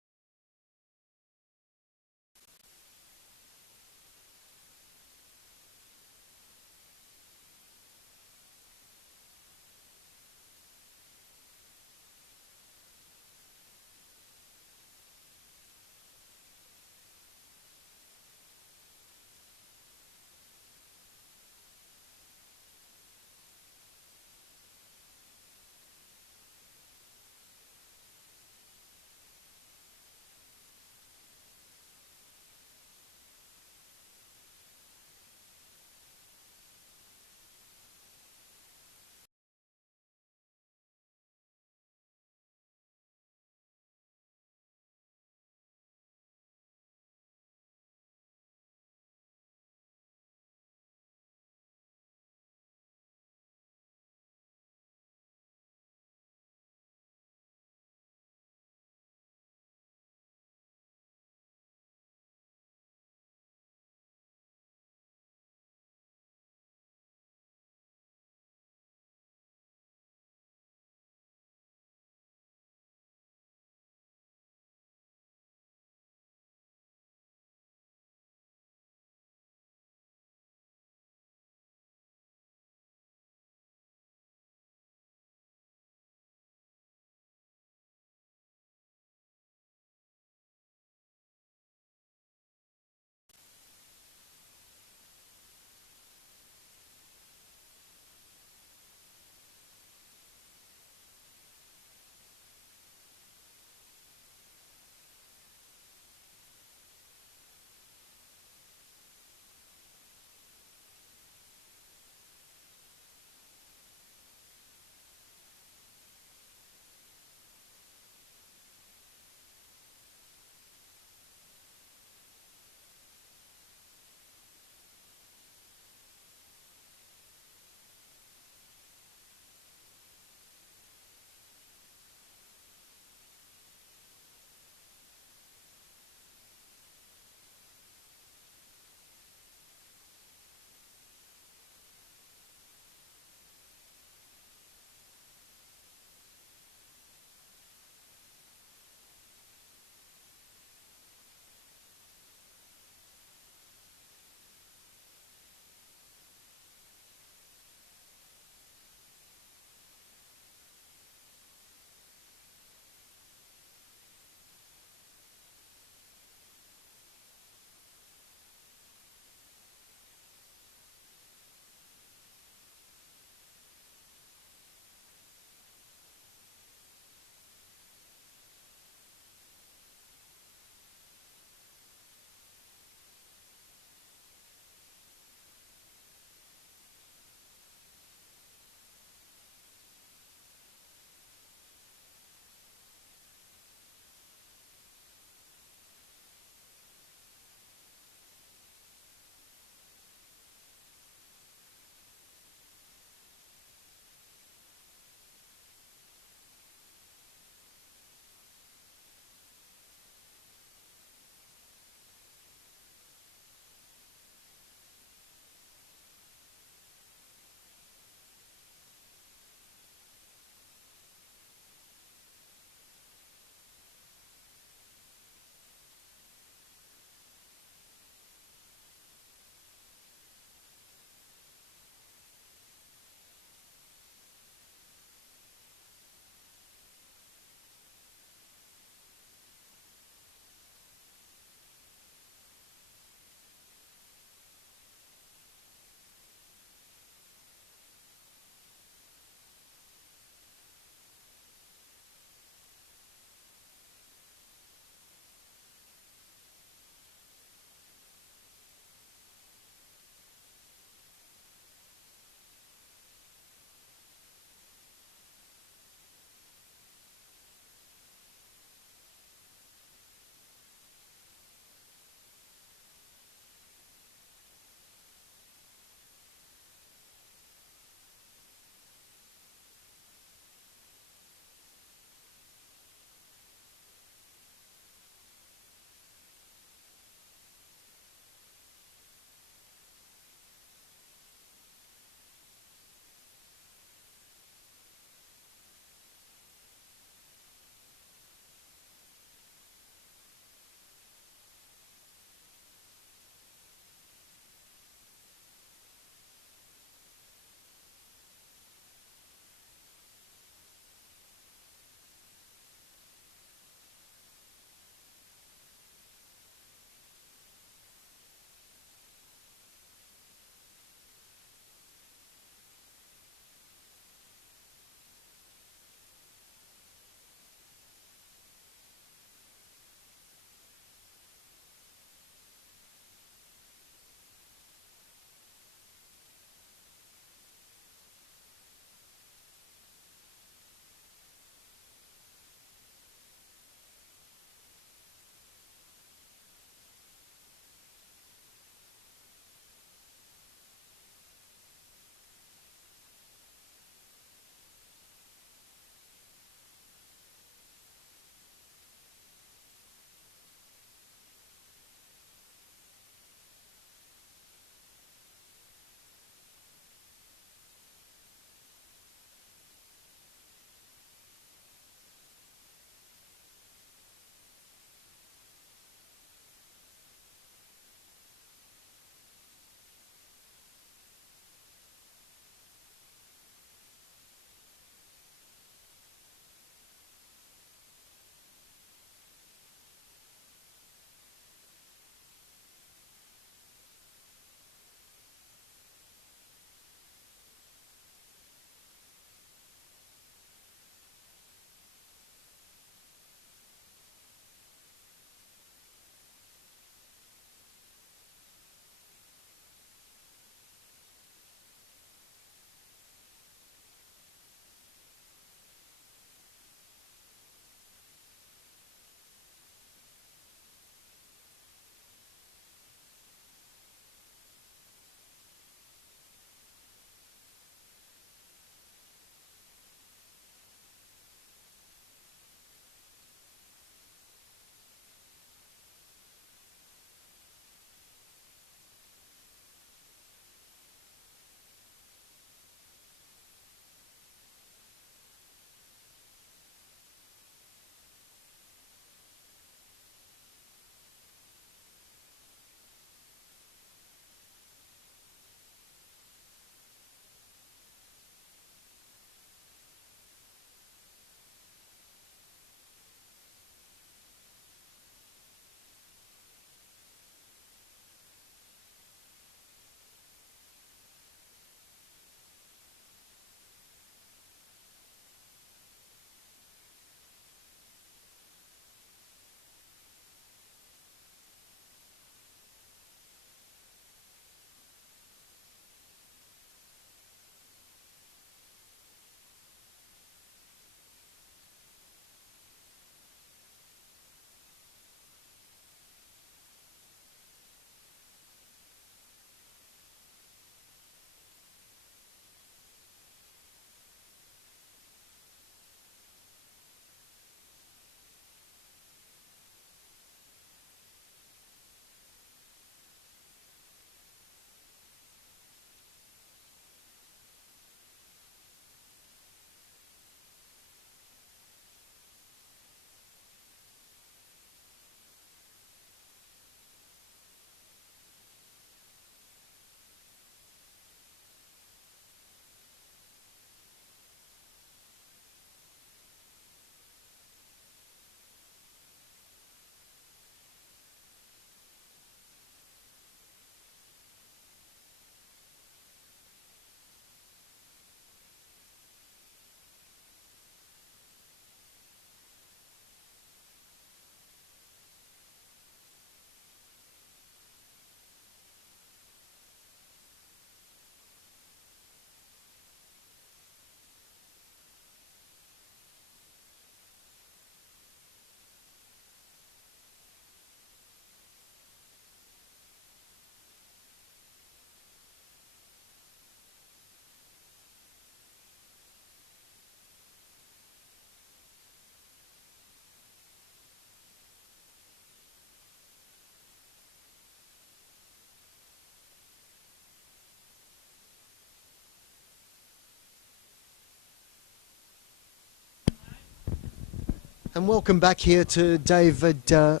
And welcome back here to David. And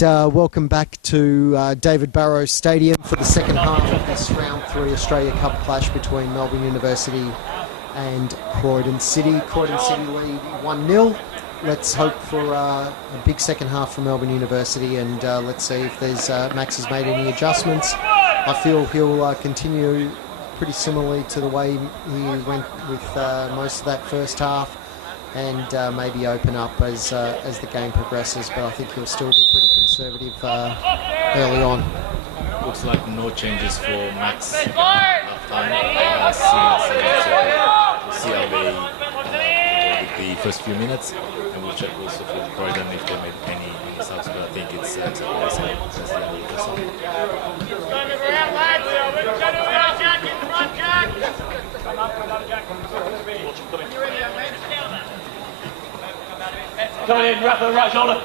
welcome back to David Barrow Stadium for the second half of this round 3 Australia Cup clash between Melbourne University and Croydon City. Croydon City lead 1-0. Let's hope for a big second half from Melbourne University, and let's see if there's Max has made any adjustments. I feel he'll continue pretty similarly to the way he went with most of that first half, and maybe open up as the game progresses. But I think he'll still be pretty conservative early on. Looks like no changes for Max at half-time. See how they the first few minutes, and we'll check also for Croydon if they made any subs, but I think it's exactly the same as the other person. Come in, wrap on the right shoulder.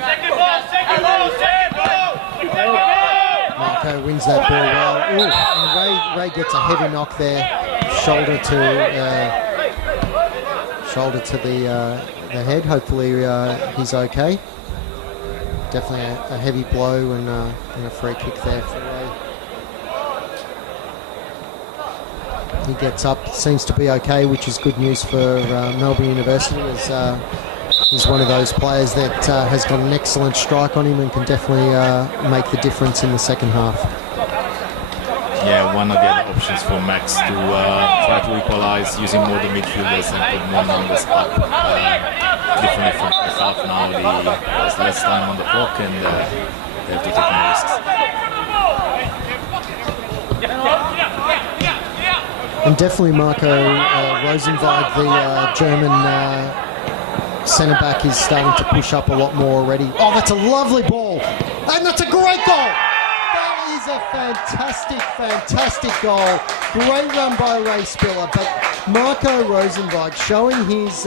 Second ball. Marco wins that ball well. Ooh, and Ray gets a heavy knock there, shoulder to the head. Hopefully he's okay. Definitely a heavy blow and a free kick there for Ray. He gets up, seems to be okay, which is good news for Melbourne University, as he's one of those players that has got an excellent strike on him and can definitely make the difference in the second half. Yeah, one of the other options for Max to try to equalise using more the midfielders and put more numbers up. Differently from the half now, there's less time on the clock and they have to take more risks. And definitely Marco Rosenweig, the German centre-back, is starting to push up a lot more already. Oh, that's a lovely ball. And that's a great goal. That is a fantastic goal. Great run by Ray Spiller. But Marco Rosenweig showing his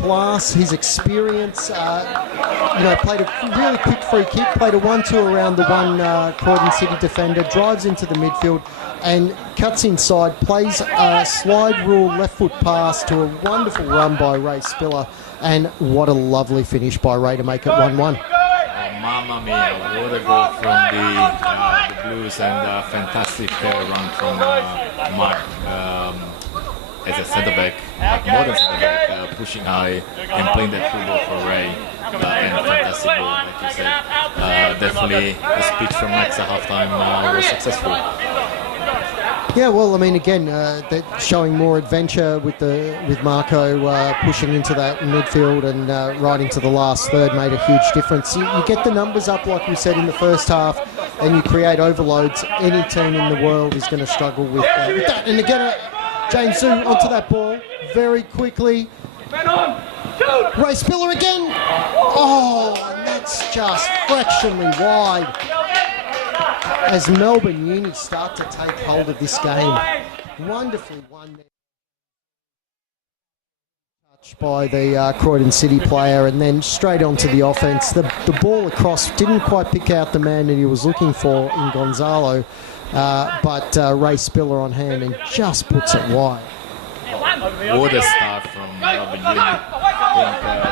class, his experience, played a really quick free kick, played a 1-2 around the one Croydon City defender, drives into the midfield and cuts inside, plays a slide rule left foot pass to a wonderful run by Ray Spiller, and what a lovely finish by Ray to make it 1-1. Mamma mia, what a goal from the Blues, and a fantastic run from Mark as a centre-back, modern centre-back, pushing high and playing that through ball for Ray, and fantastic goal, like you said. Definitely the speech from Max at half-time was successful. Yeah, well, I mean, again, they're showing more adventure with Marco pushing into that midfield and right into the last third made a huge difference. You get the numbers up, like we said, in the first half, and you create overloads. Any team in the world is going to struggle with that. And again, James Zhu onto that ball very quickly. Ray Spiller again. Oh, and that's just fractionally wide, as Melbourne Uni start to take hold of this game. Wonderfully won there. Touch by the Croydon City player, and then straight onto the offence. The ball across didn't quite pick out the man that he was looking for in Gonzalo, but Ray Spiller on hand and just puts it wide. What a start from Melbourne Uni. I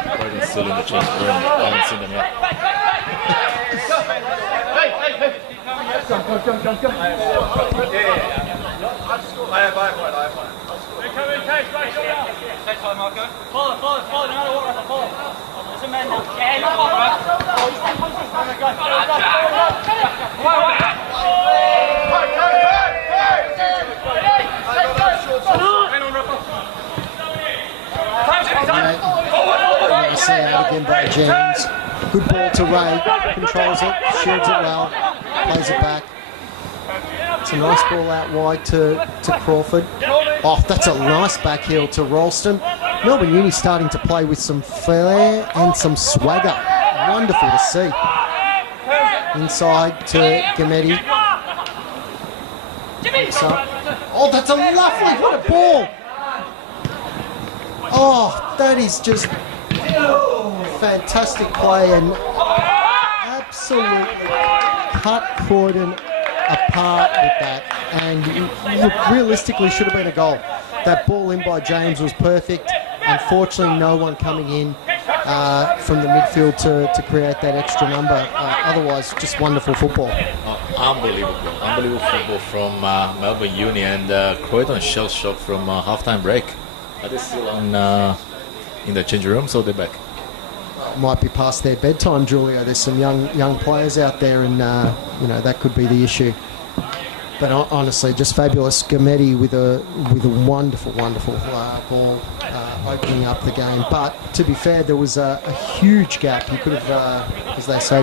think Croydon's still in the change room. I haven't seen them yet. Come. Yeah. Come in, Case, right shoulder. Take time, Marco. Follow, no matter what, follow. There's a man now. Yeah, no, See out again by James. Good ball to Ray. Controls it, shields it well, plays it back. It's a nice ball out wide to Crawford. Oh, that's a nice back heel to Ralston. Melbourne Uni starting to play with some flair and some swagger. Wonderful to see. Inside to Gametti. Oh, that's a lovely, what a ball. Oh, that is just fantastic play and absolutely cut Croydon apart with that. And look, realistically should have been a goal. That ball in by James was perfect. Unfortunately, no one coming in from the midfield to create that extra number. Otherwise, just wonderful football. Unbelievable football from Melbourne Uni, and Croydon shell-shocked from half-time break. Are they still on in the changing room, so they're back? Might be past their bedtime, Julio. There's some young players out there, and that could be the issue. But honestly, just fabulous. Gametti with a wonderful ball opening up the game. But to be fair, there was a huge gap. He could have, as they say,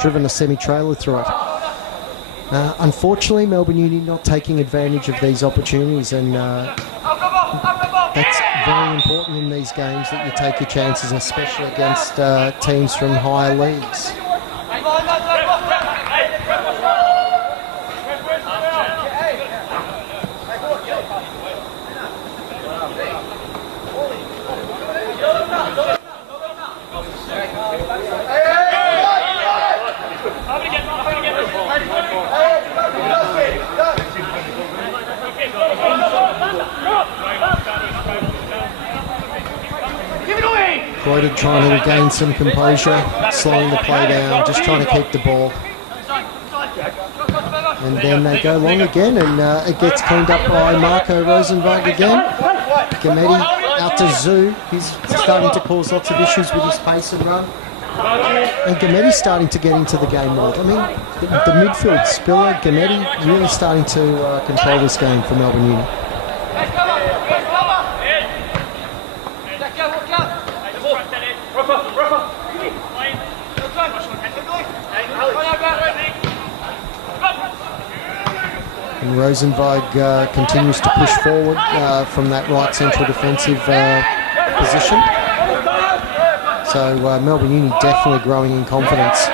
driven a semi-trailer through it. Unfortunately, Melbourne Uni not taking advantage of these opportunities, and that's very important in these games that you take your chances, especially against teams from higher leagues. Croydon trying to regain some composure, slowing the play down, just trying to keep the ball. And then they go long again, and it gets cleaned up by Marco Rosenberg again. Gametti out to Zoo. He's starting to cause lots of issues with his pace and run. And Gametti's starting to get into the game more. I mean, the midfield, Spiller, Gametti, really starting to control this game for Melbourne Uni. And Rosenberg continues to push forward from that right central defensive position. So Melbourne Uni definitely growing in confidence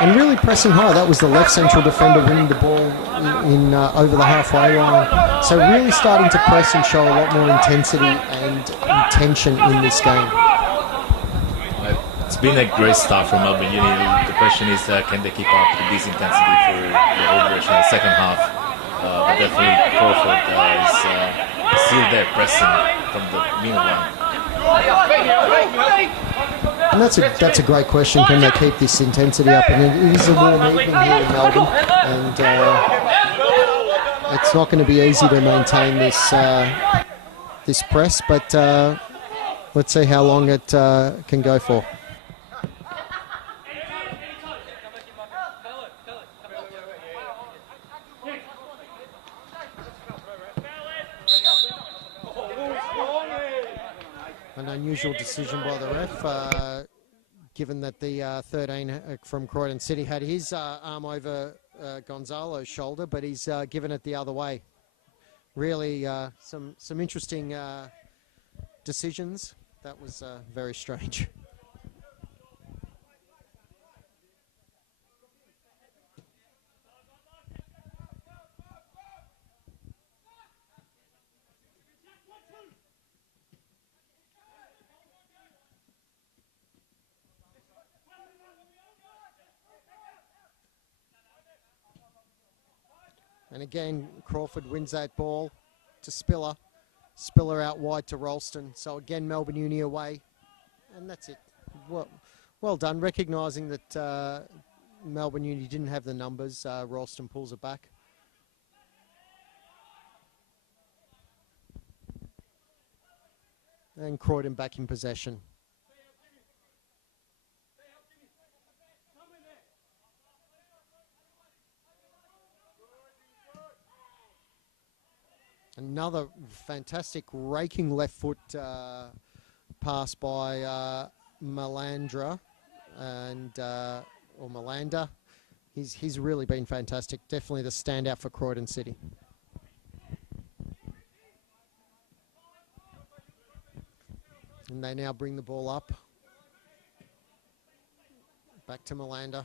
and really pressing high. That was the left central defender winning the ball in over the halfway line. So really starting to press and show a lot more intensity and intention in this game. It's been a great start from Melbourne Uni. The question is, can they keep up this intensity for the whole duration of the second half? But definitely Crawford is still there pressing from the middle line. And that's a great question. Can they keep this intensity up? And it is a warm evening here in Melbourne, and it's not going to be easy to maintain this this press. But let's see how long it can go for. An unusual decision by the ref, given that the 13 from Croydon City had his arm over Gonzalo's shoulder, but he's given it the other way. Really, some interesting decisions. That was very strange. And again, Crawford wins that ball to Spiller. Spiller out wide to Ralston. So again, Melbourne Uni away. And that's it. Well done. Recognising that Melbourne Uni didn't have the numbers, Ralston pulls it back. And Croydon back in possession. Another fantastic raking left foot pass by Melandra or Melander. He's really been fantastic. Definitely the standout for Croydon City. And they now bring the ball up. Back to Melander.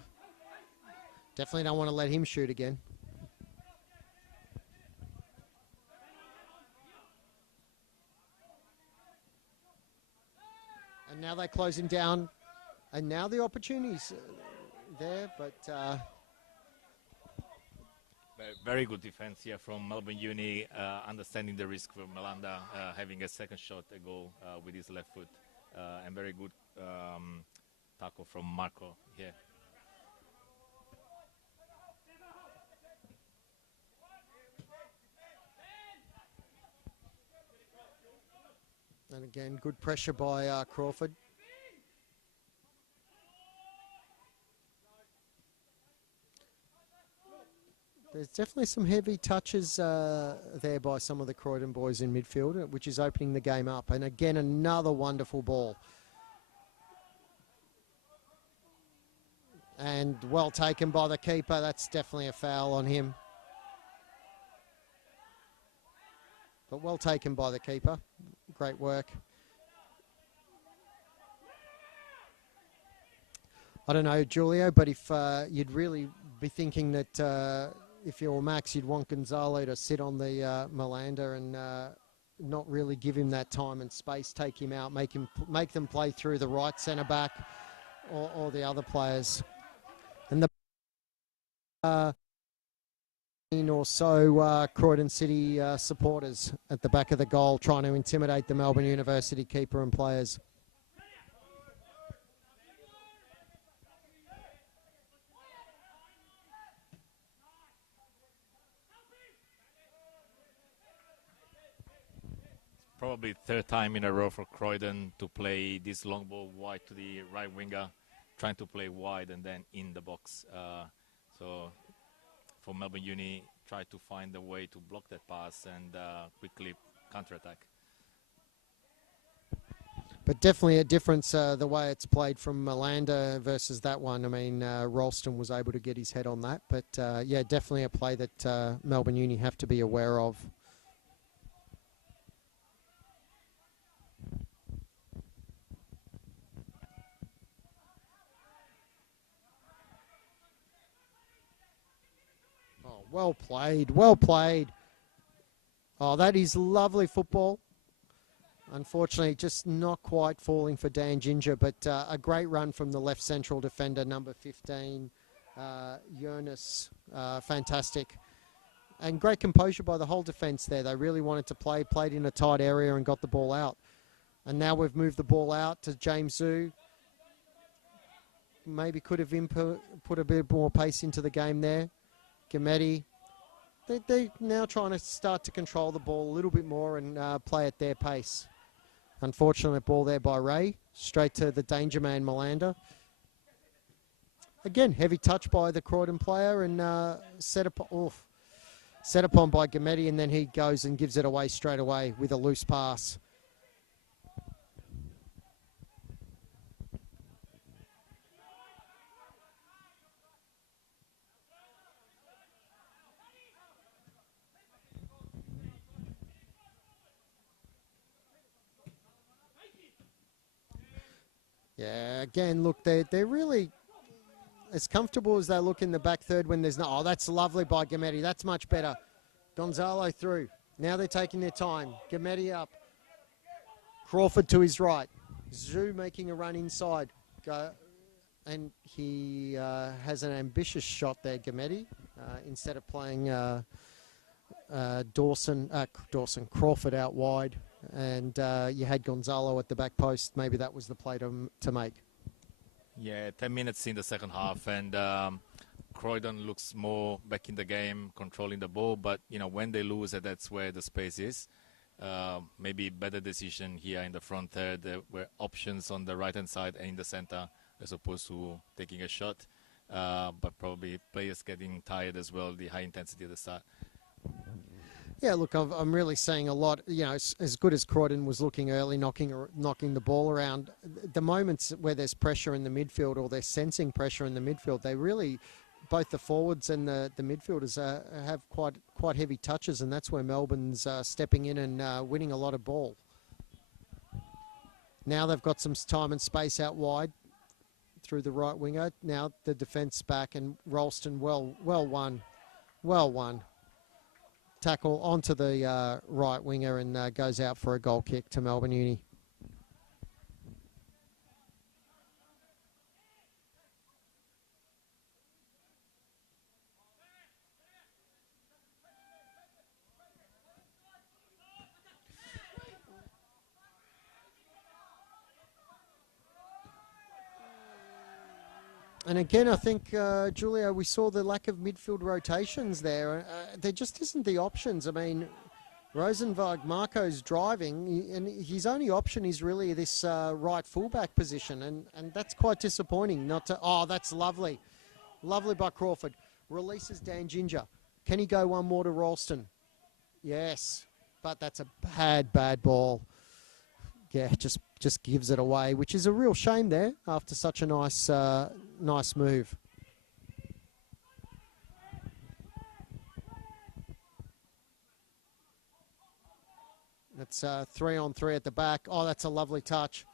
Definitely don't want to let him shoot again. they close him down. And now the opportunities there, but... Very good defense here from Melbourne Uni, understanding the risk for Melanda, having a second shot, a goal with his left foot, and very good tackle from Marco here. And again, good pressure by Crawford. There's definitely some heavy touches there by some of the Croydon boys in midfield, which is opening the game up. And again, another wonderful ball. And well taken by the keeper. That's definitely a foul on him. But well taken by the keeper. Great work. I don't know, Julio, but if you'd really be thinking that if you're Max, you'd want Gonzalo to sit on the Melanda and not really give him that time and space, take him out, make them play through the right centre back or the other players. And the or so Croydon City supporters at the back of the goal trying to intimidate the Melbourne University keeper and players. Probably third time in a row for Croydon to play this long ball wide to the right winger, trying to play wide and then in the box. So for Melbourne Uni, try to find a way to block that pass and quickly counter-attack. But definitely a difference the way it's played from Melanda versus that one. I mean, Ralston was able to get his head on that. But yeah, definitely a play that Melbourne Uni have to be aware of. Well played, well played. Oh, that is lovely football. Unfortunately, just not quite falling for Dan Ginger, but a great run from the left central defender, number 15, Jonas. Fantastic. And great composure by the whole defence there. They really wanted to play, played in a tight area and got the ball out. And now we've moved the ball out to James Zhu. Maybe could have put a bit more pace into the game there. Gametti, they're now trying to start to control the ball a little bit more and play at their pace. Unfortunate ball there by Ray, straight to the danger man Melanda. Again, heavy touch by the Croydon player and set upon by Gametti, and then he goes and gives it away straight away with a loose pass. Yeah, again, look, they're really as comfortable as they look in the back third when there's no... Oh, that's lovely by Gametti. That's much better. Gonzalo through. Now they're taking their time. Gametti up. Crawford to his right. Zhu making a run inside. And he has an ambitious shot there, Gametti. Instead of playing Crawford out wide. And you had Gonzalo at the back post. Maybe that was the play to make. Yeah, 10 minutes in the second half, and Croydon looks more back in the game, controlling the ball. But you know, when they lose, that's where the space is. Maybe better decision here in the front third. There were options on the right-hand side and in the center, as opposed to taking a shot. But probably players getting tired as well. The high intensity at the start. Yeah, look, I'm really seeing a lot, you know, as good as Croydon was looking early, knocking the ball around, the moments where there's pressure in the midfield or they're sensing pressure in the midfield, they really, both the forwards and the midfielders have quite heavy touches, and that's where Melbourne's stepping in and winning a lot of ball. Now they've got some time and space out wide through the right winger. Now the defence back, and Ralston well won. Tackle onto the right winger and goes out for a goal kick to Melbourne Uni. And again, I think, Julio, we saw the lack of midfield rotations there. There just isn't the options. I mean, Rosenberg, Marco's driving, and his only option is really this right fullback position, and that's quite disappointing. Not to, oh, that's lovely. Lovely by Crawford. Releases Dan Ginger. Can he go one more to Ralston? Yes, but that's a bad ball. Yeah, just gives it away, which is a real shame there after such a nice move. That's 3-on-3 at the back. Oh, that's a lovely touch.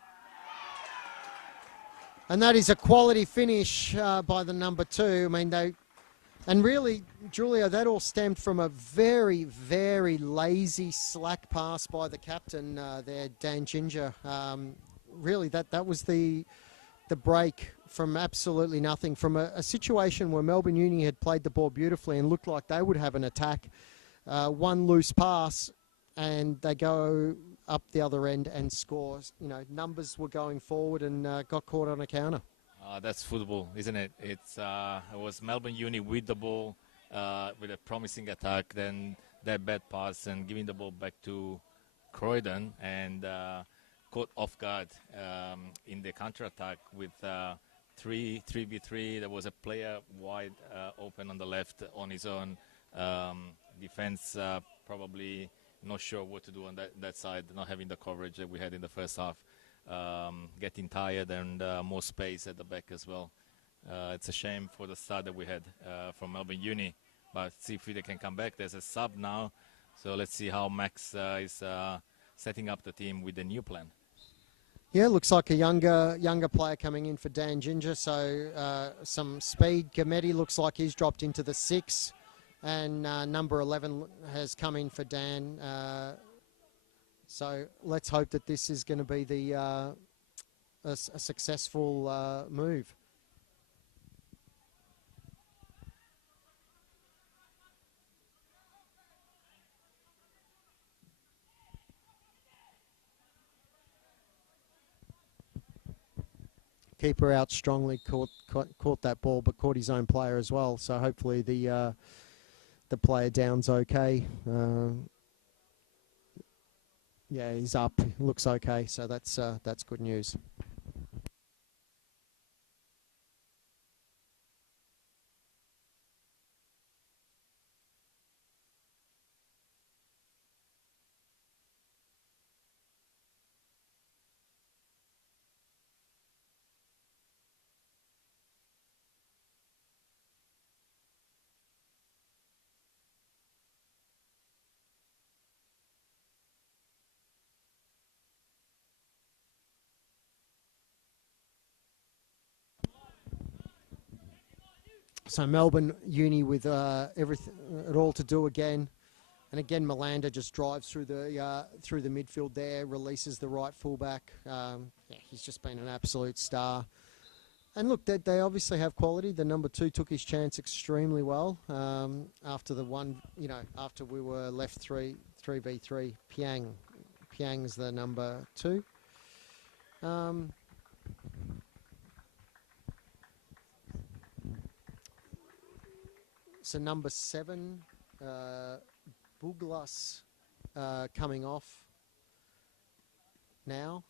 And that is a quality finish by the number 2. I mean, and really, Julia, that all stemmed from a very, very lazy slack pass by the captain there, Dan Ginger. Really, that was the break from absolutely nothing, from a situation where Melbourne Uni had played the ball beautifully and looked like they would have an attack. One loose pass, and they go up the other end and score. You know, numbers were going forward and got caught on a counter. That's football, isn't it? It was Melbourne Uni with the ball, with a promising attack, then that bad pass and giving the ball back to Croydon, and caught off guard in the counter-attack with 3v3. There was a player wide open on the left on his own. Defense probably not sure what to do on that side, not having the coverage that we had in the first half. Getting tired and more space at the back as well. It's a shame for the start that we had from Melbourne Uni, but see if they can come back. There's a sub now, so let's see how Max is setting up the team with the new plan. Yeah, looks like a younger player coming in for Dan Ginger, so some speed. Gametti looks like he's dropped into the 6, and number 11 has come in for Dan. So let's hope that this is going to be a successful move. Keeper out strongly, caught that ball, but caught his own player as well. So hopefully the player down's okay. Yeah, he's up. Looks okay. So that's good news. So Melbourne Uni with everything, it all to do again, and again Melander just drives through the midfield there, releases the right fullback. Yeah, he's just been an absolute star. And look, they obviously have quality. The number 2 took his chance extremely well after the one, after we were left 3v3. Piang's the number 2. So number 7, Buglas coming off now.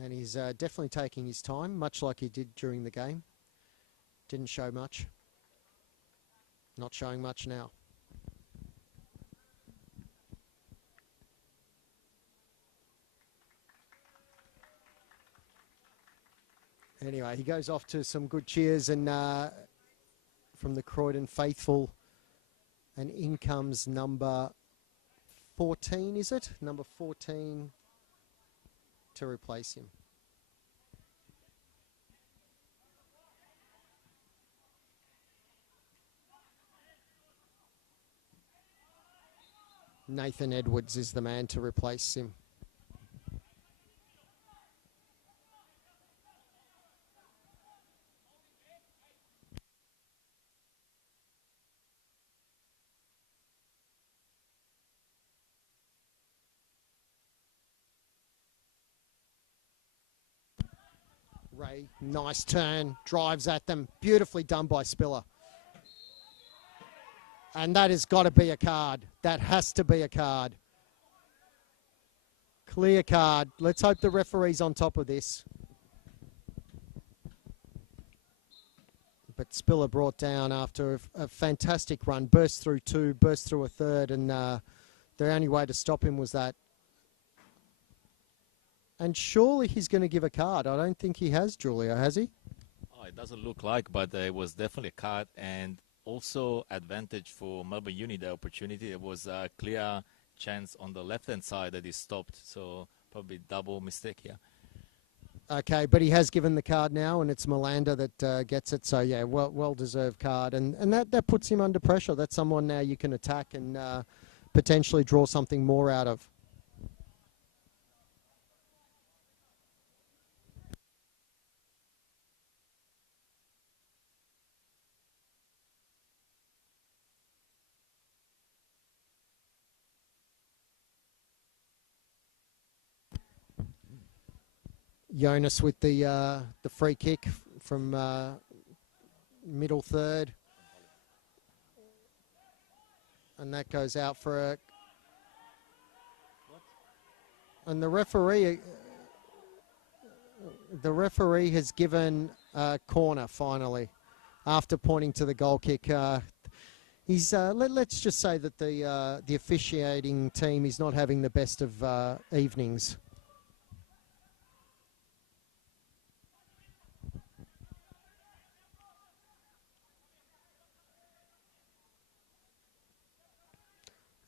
And he's definitely taking his time, much like he did during the game. Didn't show much. Not showing much now. Anyway, he goes off to some good cheers and from the Croydon faithful. And in comes number 14, is it? Number 14 to replace him. Nathan Edwards is the man to replace him. Ray, nice turn, drives at them. Beautifully done by Spiller. And that has got to be a card. That has to be a card. Clear card. Let's hope the referee's on top of this. But Spiller brought down after a fantastic run. Burst through two, burst through a third, and the only way to stop him was that. And surely he's going to give a card. I don't think he has, Julia, has he? Oh, it doesn't look like, but it was definitely a card, and also advantage for Melbourne Uni, the opportunity. It was a clear chance on the left-hand side that he stopped, so probably double mistake here. Okay, but he has given the card now, and it's Melander that gets it. So, yeah, well-deserved card. And that puts him under pressure. That's someone now you can attack and potentially draw something more out of. Jonas with the free kick from middle third, and that goes out for a. And the referee has given a corner finally, after pointing to the goal kick. He's let's just say that the officiating team is not having the best of evenings.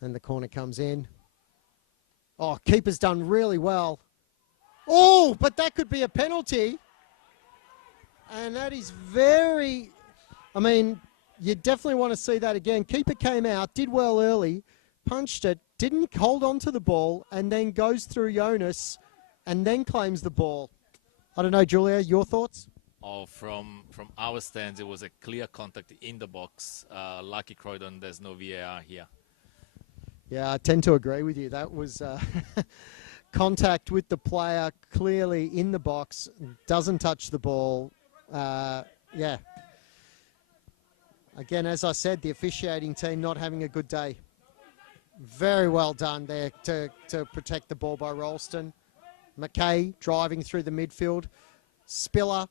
And the corner comes in. Oh, keeper's done really well. Oh, but that could be a penalty. And that is very... I mean, you definitely want to see that again. Keeper came out, did well early, punched it, didn't hold on to the ball, and then goes through Jonas and then claims the ball. I don't know, Julia, your thoughts? Oh, from our stands, it was a clear contact in the box. Lucky Croydon, there's no VAR here. Yeah, I tend to agree with you. That was contact with the player, clearly in the box, doesn't touch the ball. Yeah. Again, as I said, the officiating team not having a good day. Very well done there to protect the ball by Ralston. McKay driving through the midfield. Spiller.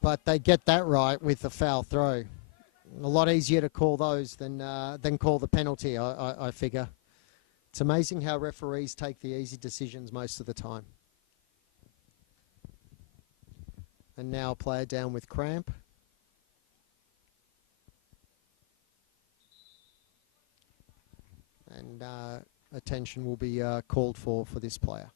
But they get that right with the foul throw. A lot easier to call those than call the penalty, I figure. It's amazing how referees take the easy decisions most of the time. And now a player down with cramp. And attention will be called for this player.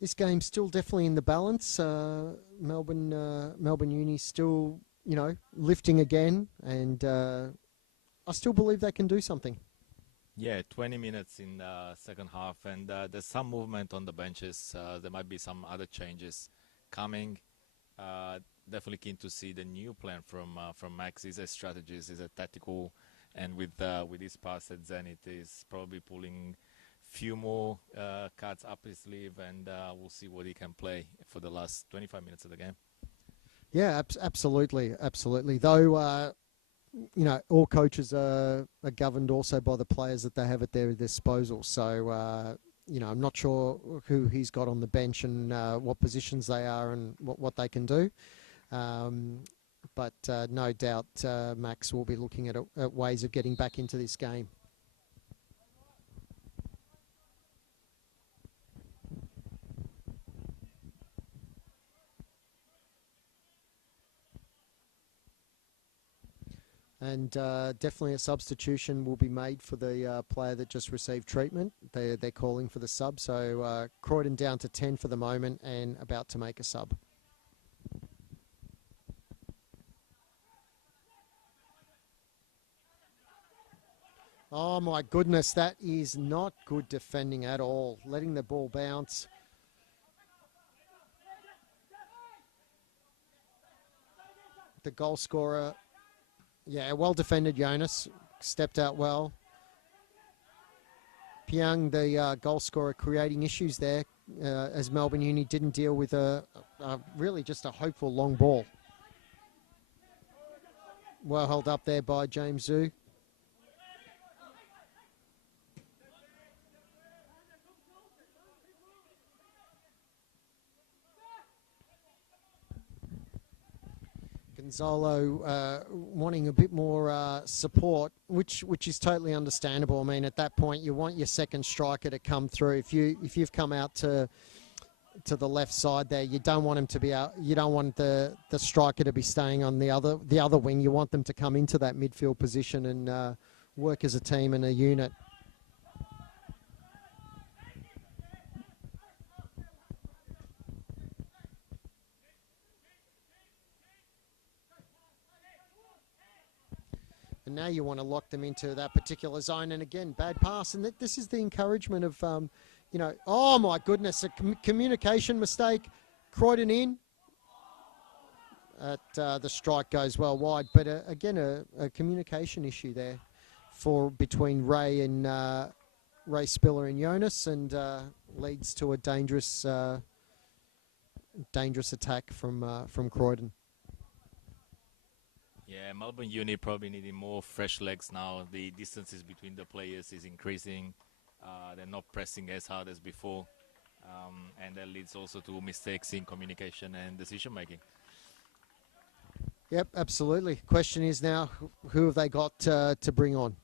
This game's still definitely in the balance. Melbourne Uni still, lifting again, and I still believe they can do something. Yeah, 20 minutes in the second half, and there's some movement on the benches. There might be some other changes coming. Definitely keen to see the new plan from Max. He's a strategist, he's a tactical, and with his pass at Zenit, he's probably pulling few more cards up his sleeve, and we'll see what he can play for the last 25 minutes of the game. Yeah, absolutely. Though, all coaches are governed also by the players that they have at their disposal. So, I'm not sure who he's got on the bench and what positions they are and what they can do. But no doubt Max will be looking at ways of getting back into this game. And definitely a substitution will be made for the player that just received treatment. They're calling for the sub. So Croydon down to 10 for the moment and about to make a sub. Oh my goodness, that is not good defending at all. Letting the ball bounce. the goal scorer. Yeah, well defended, Jonas. Stepped out well. Piang, the goal scorer, creating issues there as Melbourne Uni didn't deal with really just a hopeful long ball. Well held up there by James Zhu. Gonzalo wanting a bit more support, which is totally understandable. I mean, at that point, you want your second striker to come through. If you've come out to the left side there, you don't want him to be out. You don't want the striker to be staying on the other wing. You want them to come into that midfield position and work as a team and a unit. And now you want to lock them into that particular zone. And again, bad pass. And this is the encouragement of, oh my goodness, a communication mistake. Croydon in. The strike goes well wide. But again, a communication issue there between Ray and Ray Spiller and Jonas, and leads to a dangerous attack from Croydon. Yeah, Melbourne Uni probably needing more fresh legs now. The distances between the players is increasing. They're not pressing as hard as before. And that leads also to mistakes in communication and decision making. Yep, absolutely. Question is now, who have they got to bring on?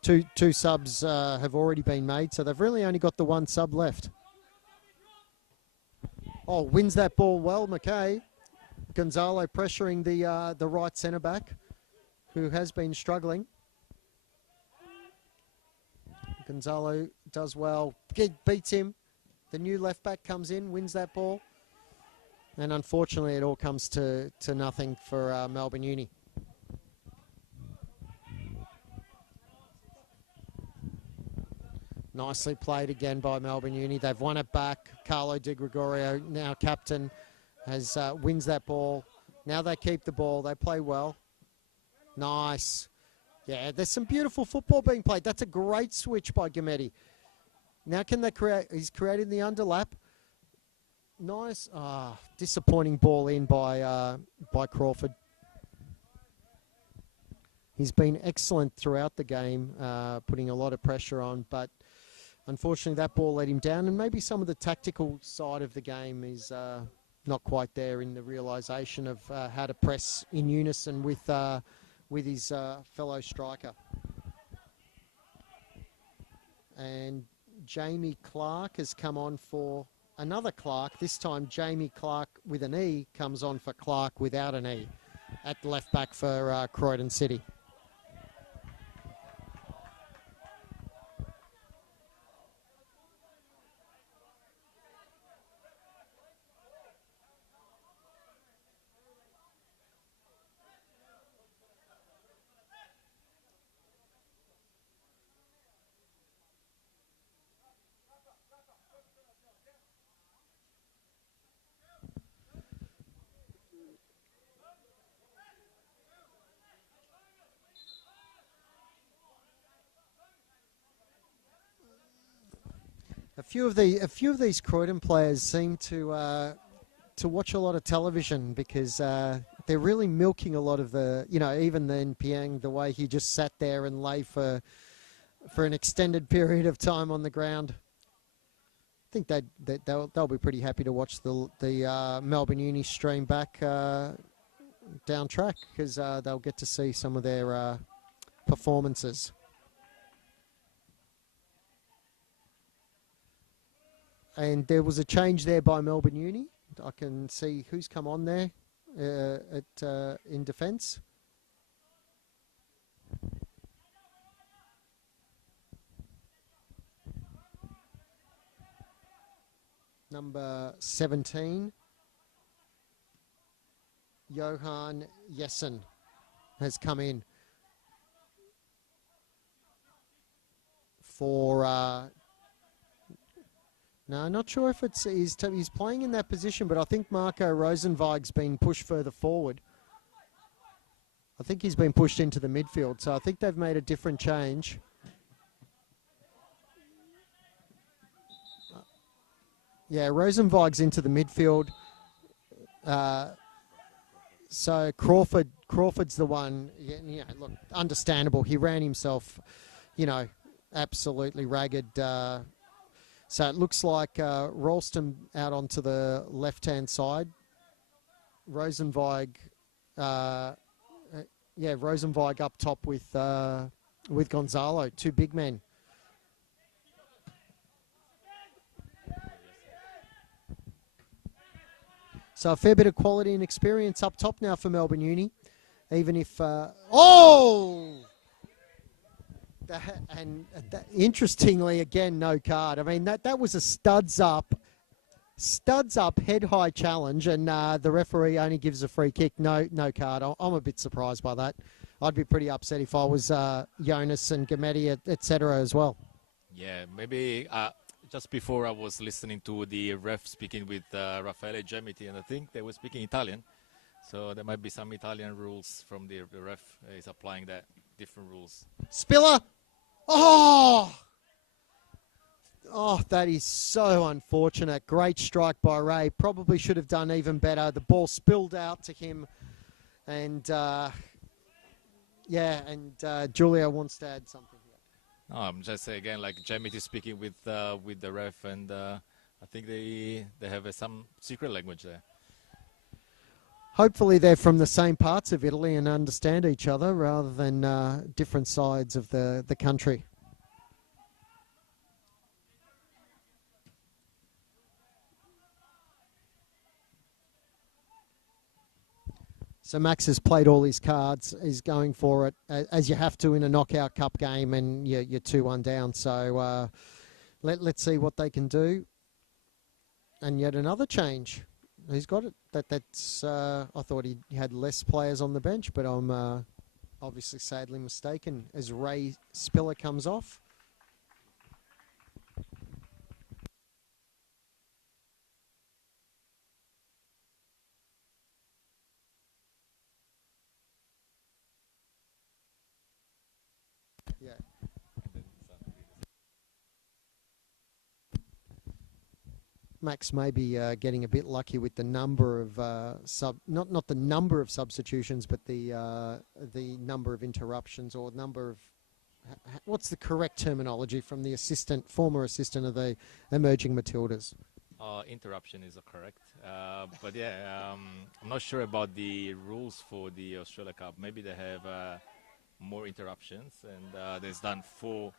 Two subs have already been made, so they've really only got the one sub left. Oh, wins that ball well, McKay. Gonzalo pressuring the right centre back, who has been struggling. Gonzalo does well, beats him. The new left back comes in, wins that ball. And unfortunately, it all comes to nothing for Melbourne Uni. Nicely played again by Melbourne Uni. They've won it back. Carlo Di Gregorio, now captain, wins that ball. Now they keep the ball. They play well. Nice. Yeah, there's some beautiful football being played. That's a great switch by Gametti. Now can they create? He's created the underlap. Nice. Disappointing ball in by Crawford. He's been excellent throughout the game, putting a lot of pressure on, but unfortunately that ball let him down, and maybe some of the tactical side of the game is not quite there in the realisation of how to press in unison with his fellow striker. And Jamie Clark has come on for another Clark. This time Jamie Clark with an E comes on for Clark without an E at left back for Croydon City. A few of these Croydon players seem to watch a lot of television because they're really milking a lot of the, even then Piang, the way he just sat there and lay for an extended period of time on the ground. I think they'll be pretty happy to watch the Melbourne Uni stream back down track because they'll get to see some of their performances. And there was a change there by Melbourne Uni. I can see who's come on there in defence. Number 17, Johan Jessen has come in for No, not sure if it's he's playing in that position, but I think Marco Rosenweig's been pushed further forward. I think he's been pushed into the midfield, so I think they've made a different change. Yeah, Rosenweig's into the midfield. So Crawford's the one. Yeah, look, understandable. He ran himself, absolutely ragged. So it looks like Ralston out onto the left-hand side. Rosenweig, Rosenweig up top with Gonzalo, two big men. So a fair bit of quality and experience up top now for Melbourne Uni, even if interestingly again no card. I mean that was a studs up head high challenge, and the referee only gives a free kick. No card. I'm a bit surprised by that. I'd be pretty upset if I was Jonas and Gametti, etc. as well. Yeah, maybe. Just before I was listening to the ref speaking with Raffaele Gemiti, and I think they were speaking Italian. So there might be some Italian rules from the ref is applying that different rules. Spiller! Oh, that is so unfortunate. Great strike by Ray. Probably should have done even better. The ball spilled out to him. And, Julio wants to add something. No, I'm just saying again, like Gemiti speaking with the ref, and I think they have some secret language there. Hopefully they're from the same parts of Italy and understand each other rather than different sides of the country. So Max has played all his cards. He's going for it, as you have to in a knockout cup game, and you're 2-1 down. So let's see what they can do. And yet another change. He's got it. That's. I thought he had less players on the bench, but I'm obviously sadly mistaken as Ray Spiller comes off. Yeah. Max may be getting a bit lucky with the number of not the number of substitutions, but the number of interruptions or number of what's the correct terminology from the former assistant of the emerging Matildas? Interruption is correct, but yeah, I'm not sure about the rules for the Australia Cup. Maybe they have more interruptions, and there's done 4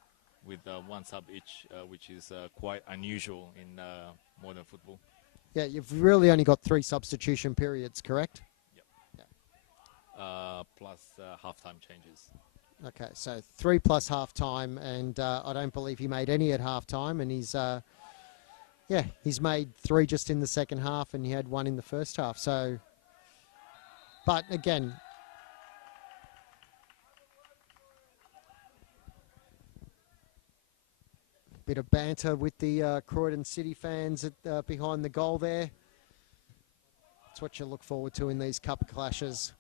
with 1 sub each, which is quite unusual in modern football. Yeah, you've really only got 3 substitution periods, correct? Yep. Yeah. Plus halftime changes. Okay, so 3 plus halftime, and I don't believe he made any at halftime, and he's made 3 just in the second half, and he had 1 in the first half. So, but again, bit of banter with the Croydon City fans behind the goal there. That's what you look forward to in these cup clashes.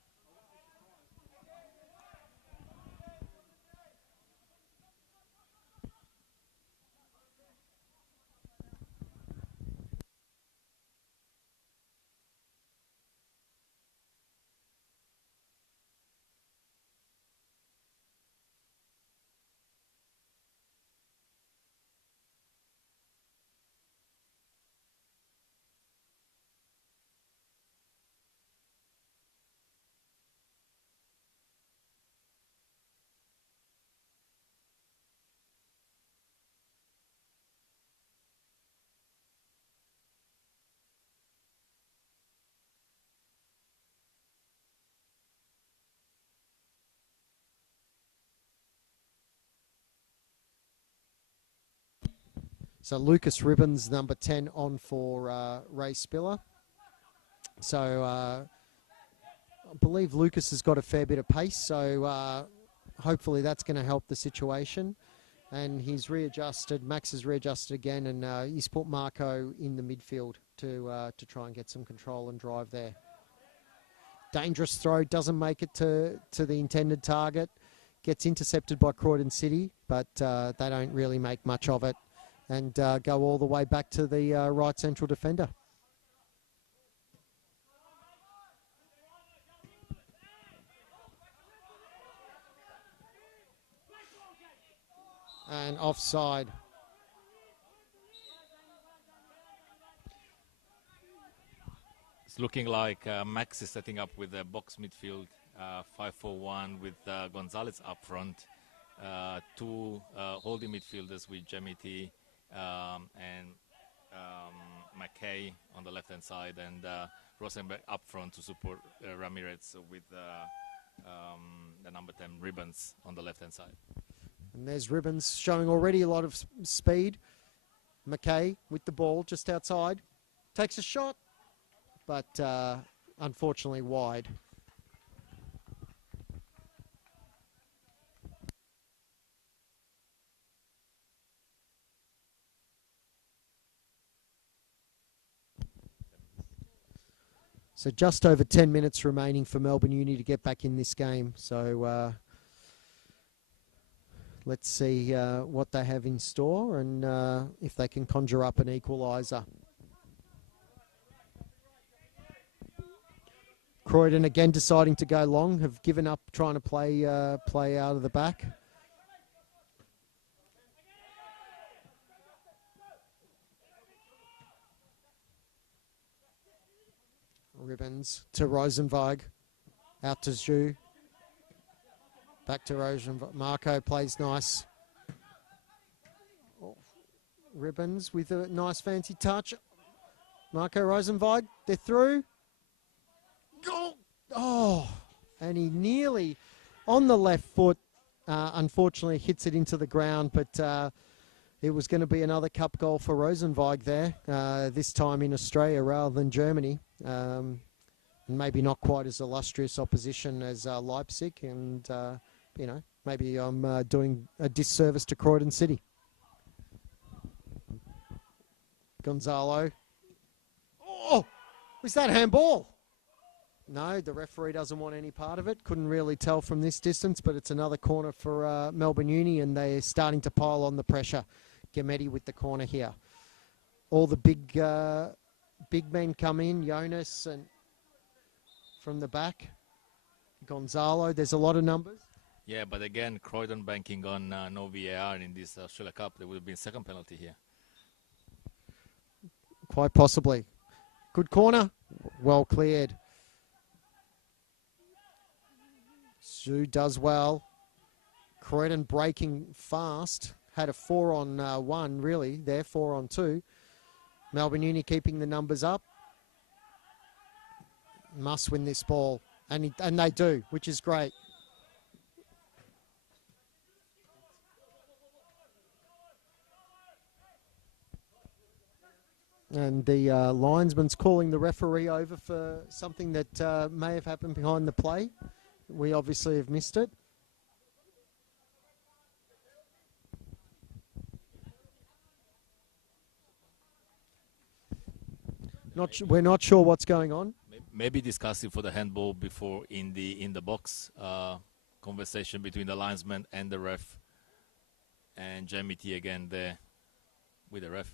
So Lucas Ribbons, number 10, on for Ray Spiller. So I believe Lucas has got a fair bit of pace, so hopefully that's going to help the situation. And he's readjusted. Max has readjusted again, and he's put Marco in the midfield to try and get some control and drive there. Dangerous throw, doesn't make it to the intended target. Gets intercepted by Croydon City, but they don't really make much of it, and go all the way back to the right central defender. And offside. It's looking like Max is setting up with a box midfield, 5-4-1 with Gonzalez up front, two holding midfielders with Jemity and McKay on the left-hand side, and Rosenberg up front to support Ramirez with the number 10 Ribbons on the left-hand side. And there's Ribbons showing already a lot of speed. McKay with the ball just outside. Takes a shot, but unfortunately wide. So just over 10 minutes remaining for Melbourne Uni to get back in this game. So let's see what they have in store and if they can conjure up an equaliser. Croydon again deciding to go long, have given up trying to play out of the back. Ribbons to Rosenberg, out to Zhu. Back to Rosenberg. Marco plays nice. Oh, Ribbons with a nice fancy touch. Marco Rosenberg, they're through. Oh, and he nearly on the left foot, unfortunately hits it into the ground, but it was going to be another cup goal for Rosenberg there, this time in Australia rather than Germany. And maybe not quite as illustrious opposition as Leipzig, and you know, maybe I'm doing a disservice to Croydon City. Gonzalo. Oh, was that handball? No, the referee doesn't want any part of it. Couldn't really tell from this distance, but it's another corner for Melbourne Uni, and they're starting to pile on the pressure. Gametti with the corner here. All the big men come in. Jonas and from the back. Gonzalo. There's a lot of numbers. Yeah, but again, Croydon banking on no VAR in this Australia Cup. There would have been second penalty here. Quite possibly. Good corner. Well cleared. Zhu does well. Croydon breaking fast. Had a 4-on-1 really. There, 4-on-2. Melbourne Uni keeping the numbers up. Must win this ball. And they do, which is great. And the linesman's calling the referee over for something that may have happened behind the play. We obviously have missed it. We're not sure what's going on. Maybe discussing for the handball before in the box. Conversation between the linesman and the ref. And Jamie T again there with the ref.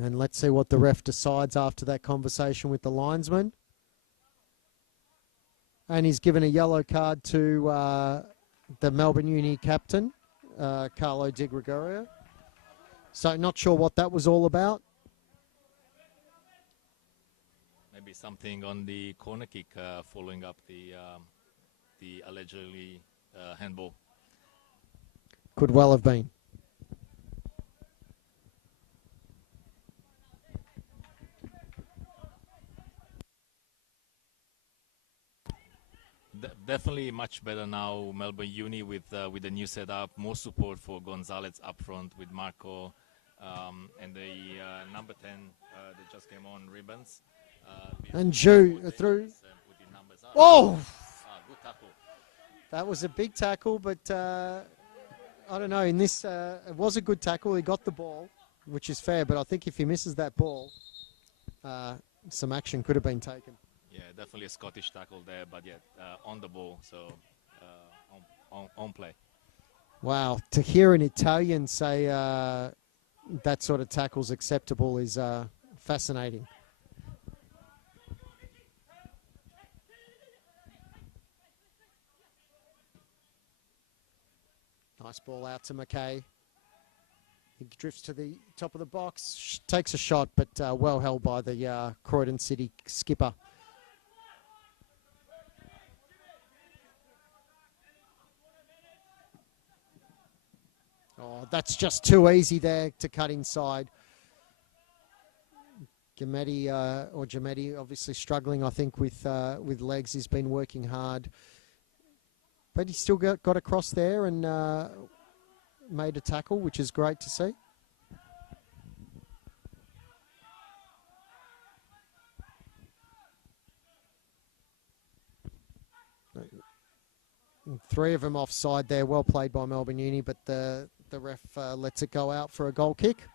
And let's see what the ref decides after that conversation with the linesman. And he's given a yellow card to the Melbourne Uni captain, Carlo Di Gregorio. So not sure what that was all about. Maybe something on the corner kick following up the allegedly handball. Could well have been. Definitely much better now, Melbourne Uni with the new setup, more support for Gonzalez up front with Marco and the number 10 that just came on, Ribbons. And Zhu through. Oh! Good tackle. That was a big tackle, but I don't know. In this, it was a good tackle. He got the ball, which is fair. But I think if he misses that ball, some action could have been taken. Yeah, definitely a Scottish tackle there, but yet on the ball, so on play. Wow, to hear an Italian say that sort of tackle's acceptable is fascinating. Nice ball out to McKay. He drifts to the top of the box, takes a shot, but well held by the Croydon City skipper. Oh, that's just too easy there to cut inside. Jametti obviously struggling, I think, with legs. He's been working hard. But he still got across there and made a tackle, which is great to see. Three of them offside there. Well played by Melbourne Uni, but the ref lets it go out for a goal kick.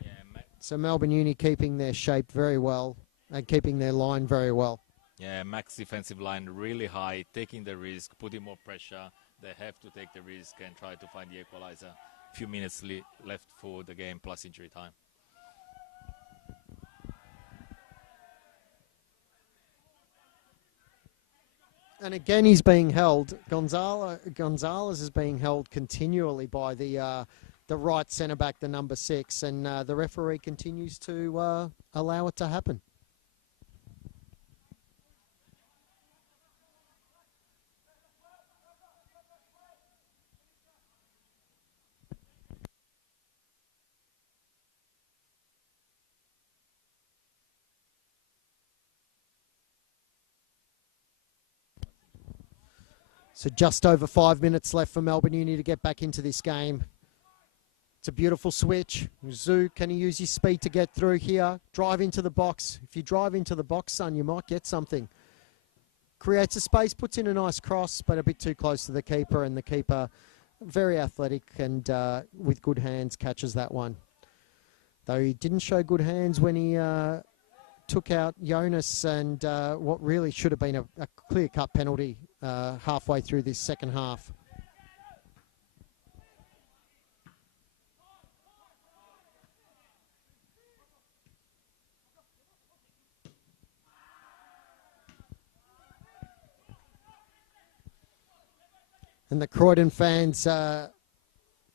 Yeah, so Melbourne Uni keeping their shape very well and keeping their line very well. Yeah, Mac's defensive line really high, taking the risk, putting more pressure. They have to take the risk and try to find the equalizer. Few minutes left for the game plus injury time. And again, he's being held. Gonzalez is being held continually by the right centre back, the number 6, and the referee continues to allow it to happen. So just over 5 minutes left for Melbourne Uni to get back into this game. It's a beautiful switch. Zoo, can he use his speed to get through here? Drive into the box. If you drive into the box, son, you might get something. Creates a space, puts in a nice cross, but a bit too close to the keeper. And the keeper, very athletic and with good hands, catches that one. Though he didn't show good hands when he took out Jonas and what really should have been a clear-cut penalty halfway through this second half. And the Croydon fans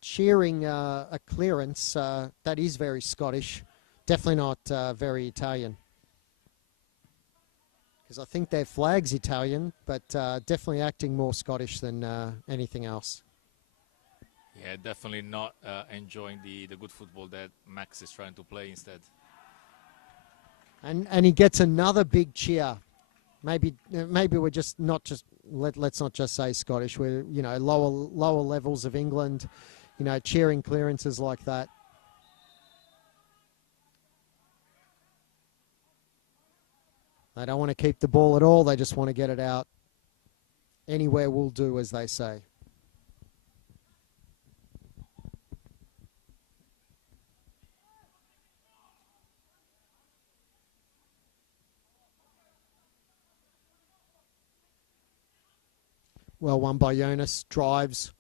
cheering a clearance that is very Scottish, definitely not very Italian. Because I think their flag's Italian, but definitely acting more Scottish than anything else. Yeah, definitely not enjoying the good football that Max is trying to play instead. And he gets another big cheer. Maybe we're just not just let's not just say Scottish. We're lower levels of England, cheering clearances like that. They don't want to keep the ball at all. They just want to get it out. Anywhere will do, as they say. Well won by Jonas. Drives.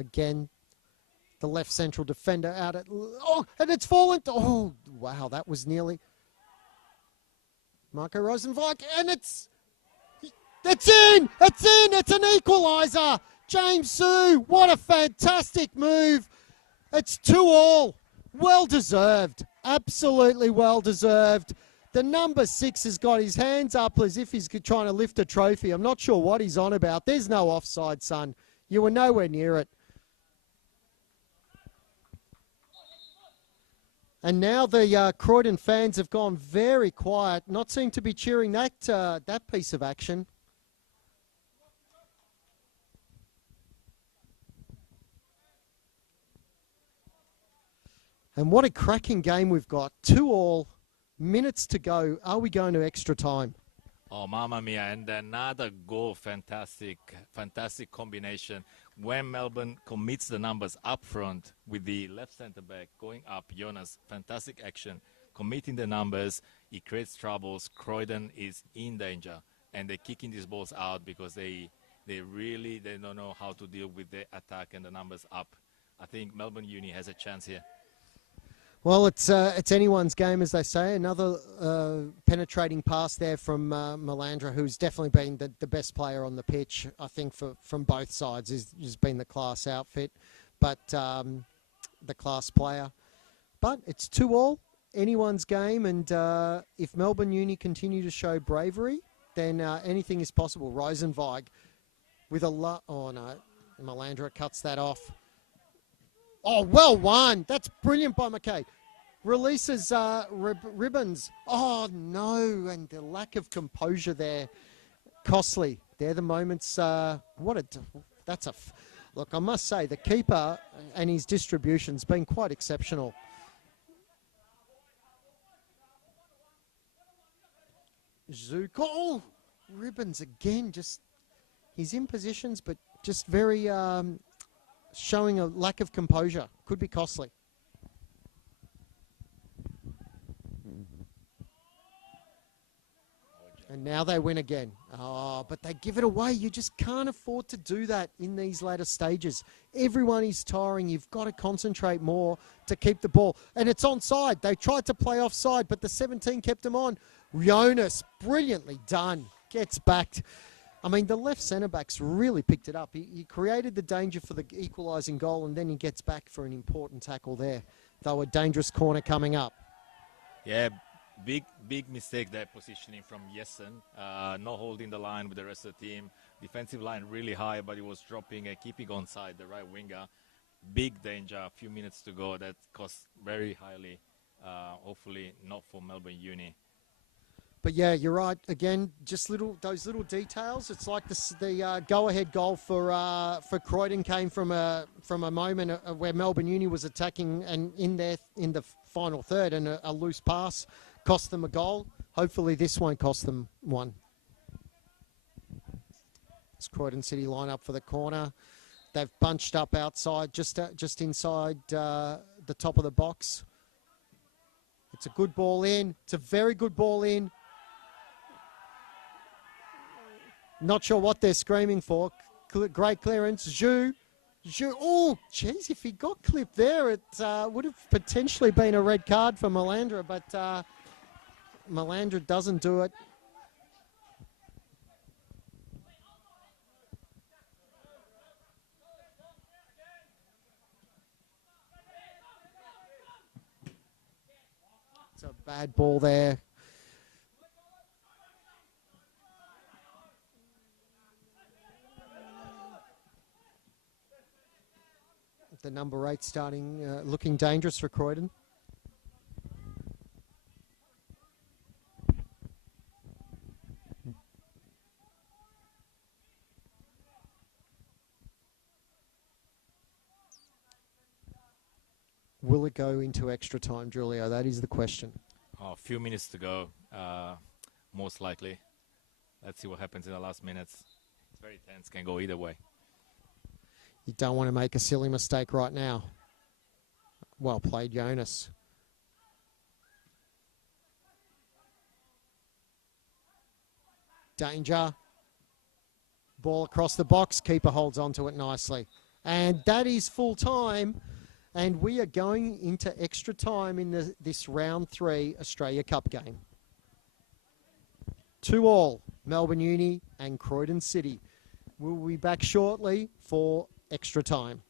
Again, the left central defender out at... Oh, and it's fallen. Oh, wow, that was nearly... Marco Rosenweig, and it's in! It's in! It's an equaliser! James Sue, what a fantastic move! It's 2-2. Well deserved. Absolutely well deserved. The number 6 has got his hands up as if he's trying to lift a trophy. I'm not sure what he's on about. There's no offside, son. You were nowhere near it. And now the Croydon fans have gone very quiet, not seem to be cheering that piece of action. And what a cracking game we've got. 2-2, minutes to go. Are we going to extra time? Oh, Mamma Mia. And another goal. Fantastic, fantastic combination. When Melbourne commits the numbers up front with the left centre back going up, Jonas, fantastic action. Committing the numbers, it creates troubles. Croydon is in danger. And they're kicking these balls out because they don't know how to deal with the attack and the numbers up. I think Melbourne Uni has a chance here. Well, it's anyone's game, as they say. Another penetrating pass there from Melandra, who's definitely been the best player on the pitch, I think, from both sides. Has been the class outfit, but the class player. But it's 2-2, anyone's game, and if Melbourne Uni continue to show bravery, then anything is possible. Rosenweig with oh no, Melandra cuts that off. Oh, well won. That's brilliant by McKay. Releases Ribbons. Oh, no. And the lack of composure there. Costly. They're the moments. Look, I must say, the keeper and his distribution's been quite exceptional. Zuko. Oh, Ribbons again. He's in positions, but just very... showing a lack of composure. Could be costly. And now they win again. Oh, but they give it away. You just can't afford to do that in these latter stages. Everyone is tiring. You've got to concentrate more to keep the ball. And it's onside. They tried to play offside, but the 17 kept them on. Jonas, brilliantly done. Gets back. I mean, the left centre-back's really picked it up. He created the danger for the equalising goal, and then he gets back for an important tackle there. Though a dangerous corner coming up. Yeah, big mistake there, positioning from Jessen. Not holding the line with the rest of the team. Defensive line really high, but he was dropping and keeping onside the right winger. Big danger, a few minutes to go. That cost very highly. Hopefully not for Melbourne Uni. But yeah, you're right. Again, just those little details. It's like the go-ahead goal for Croydon came from a moment where Melbourne Uni was attacking and in the final third, and a loose pass cost them a goal. Hopefully, this won't cost them one. It's Croydon City line up for the corner. They've bunched up outside, just inside the top of the box. It's a good ball in. It's a very good ball in. Not sure what they're screaming for. Great clearance. Zhu. Oh, geez, if he got clipped there, it would have potentially been a red card for Melandra, but Melandra doesn't do it. It's a bad ball there. The number 8 starting, looking dangerous for Croydon. Will it go into extra time, Julio? That is the question. Oh, a few minutes to go, most likely. Let's see what happens in the last minutes. It's very tense, can go either way. You don't want to make a silly mistake right now. Well played, Jonas. Danger. Ball across the box. Keeper holds onto it nicely. And that is full time. And we are going into extra time in this round 3 Australia Cup game. 2-2, Melbourne Uni and Croydon City. We'll be back shortly for extra time.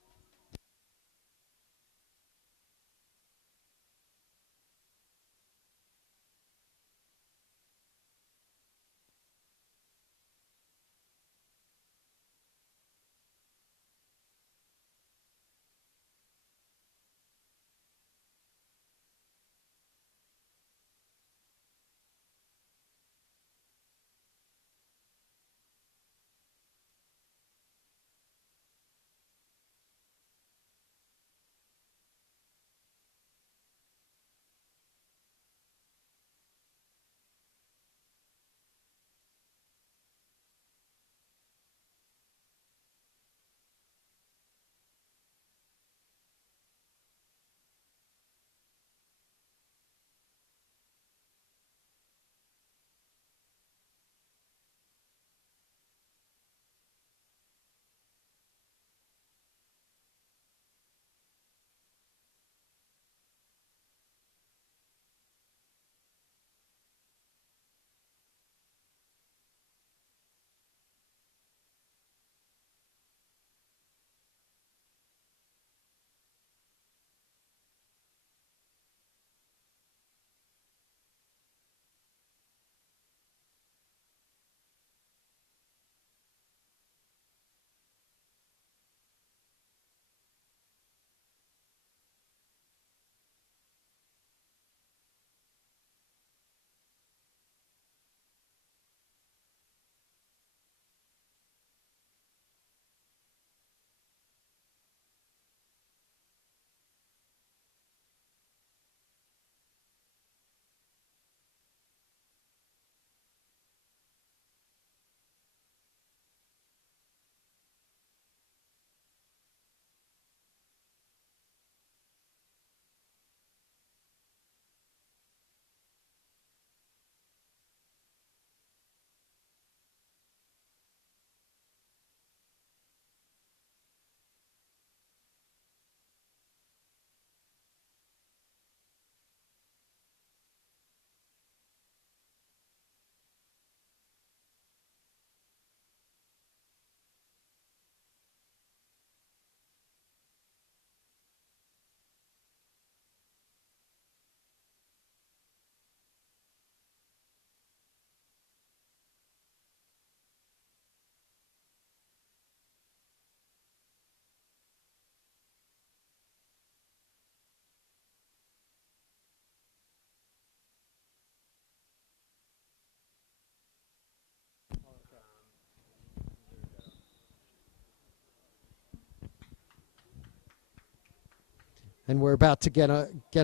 And we're about to get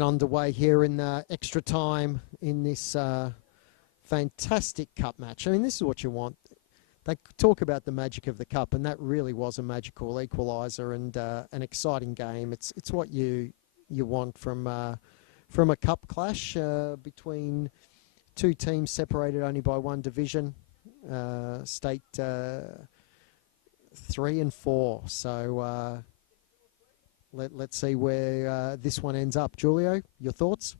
underway here in extra time in this fantastic cup match. I mean, this is what you want. They talk about the magic of the cup, and that really was a magical equaliser and an exciting game. It's what you want from a cup clash between two teams separated only by one division, state 3 and 4. So let's see where this one ends up. Julio, your thoughts?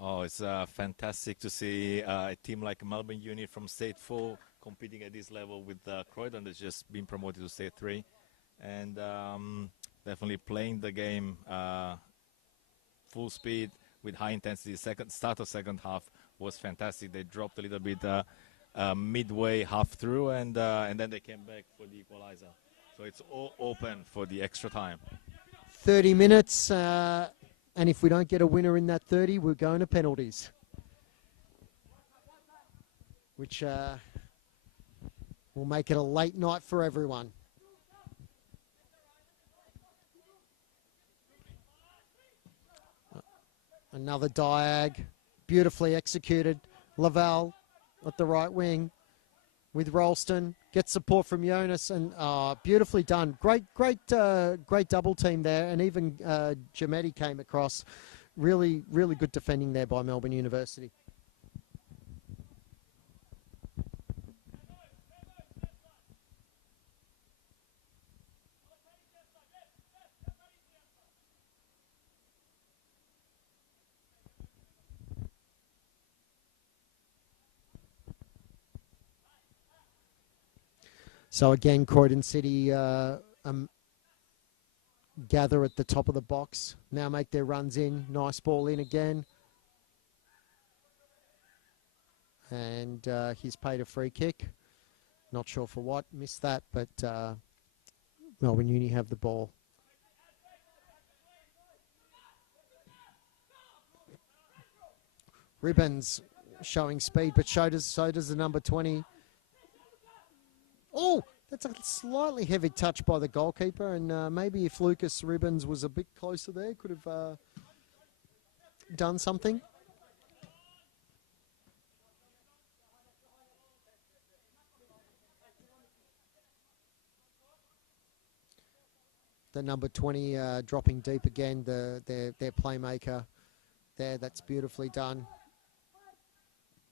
Oh, it's fantastic to see a team like Melbourne Uni from State 4 competing at this level with Croydon that's just been promoted to State 3. And definitely playing the game full speed with high intensity. Start of second half was fantastic. They dropped a little bit midway, half through, and then they came back for the equalizer. So it's all open for the extra time. 30 minutes, and if we don't get a winner in that 30, we're going to penalties. Which will make it a late night for everyone. Another diag, beautifully executed. Laval at the right wing with Ralston. Gets support from Jonas, and beautifully done. Great double team there, and even Jametti came across. Really good defending there by Melbourne University. So again, Croydon City gather at the top of the box. Now make their runs in. Nice ball in again. And he's paid a free kick. Not sure for what. Missed that, but Melbourne Uni have the ball. Ribbons showing speed, but so does the number 20. Oh, that's a slightly heavy touch by the goalkeeper, and maybe if Lucas Ribbons was a bit closer there, could have done something. The number 20 dropping deep again, their playmaker there. That's beautifully done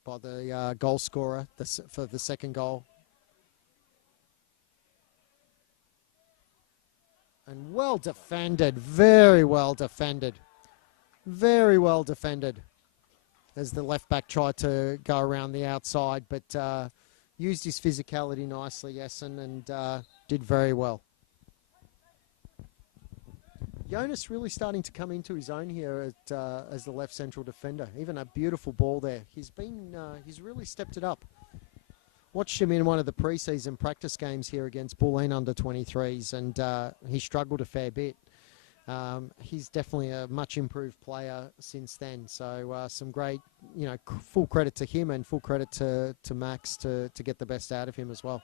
by the goal scorer for the second goal. And well defended, very well defended. Very well defended as the left back tried to go around the outside, but used his physicality nicely, Essen, and did very well. Jonas really starting to come into his own here as the left central defender. Even a beautiful ball there. He's really stepped it up. Watched him in one of the pre-season practice games here against Bulleen under-23s, and he struggled a fair bit. He's definitely a much improved player since then. So some great, full credit to him and full credit to Max to get the best out of him as well.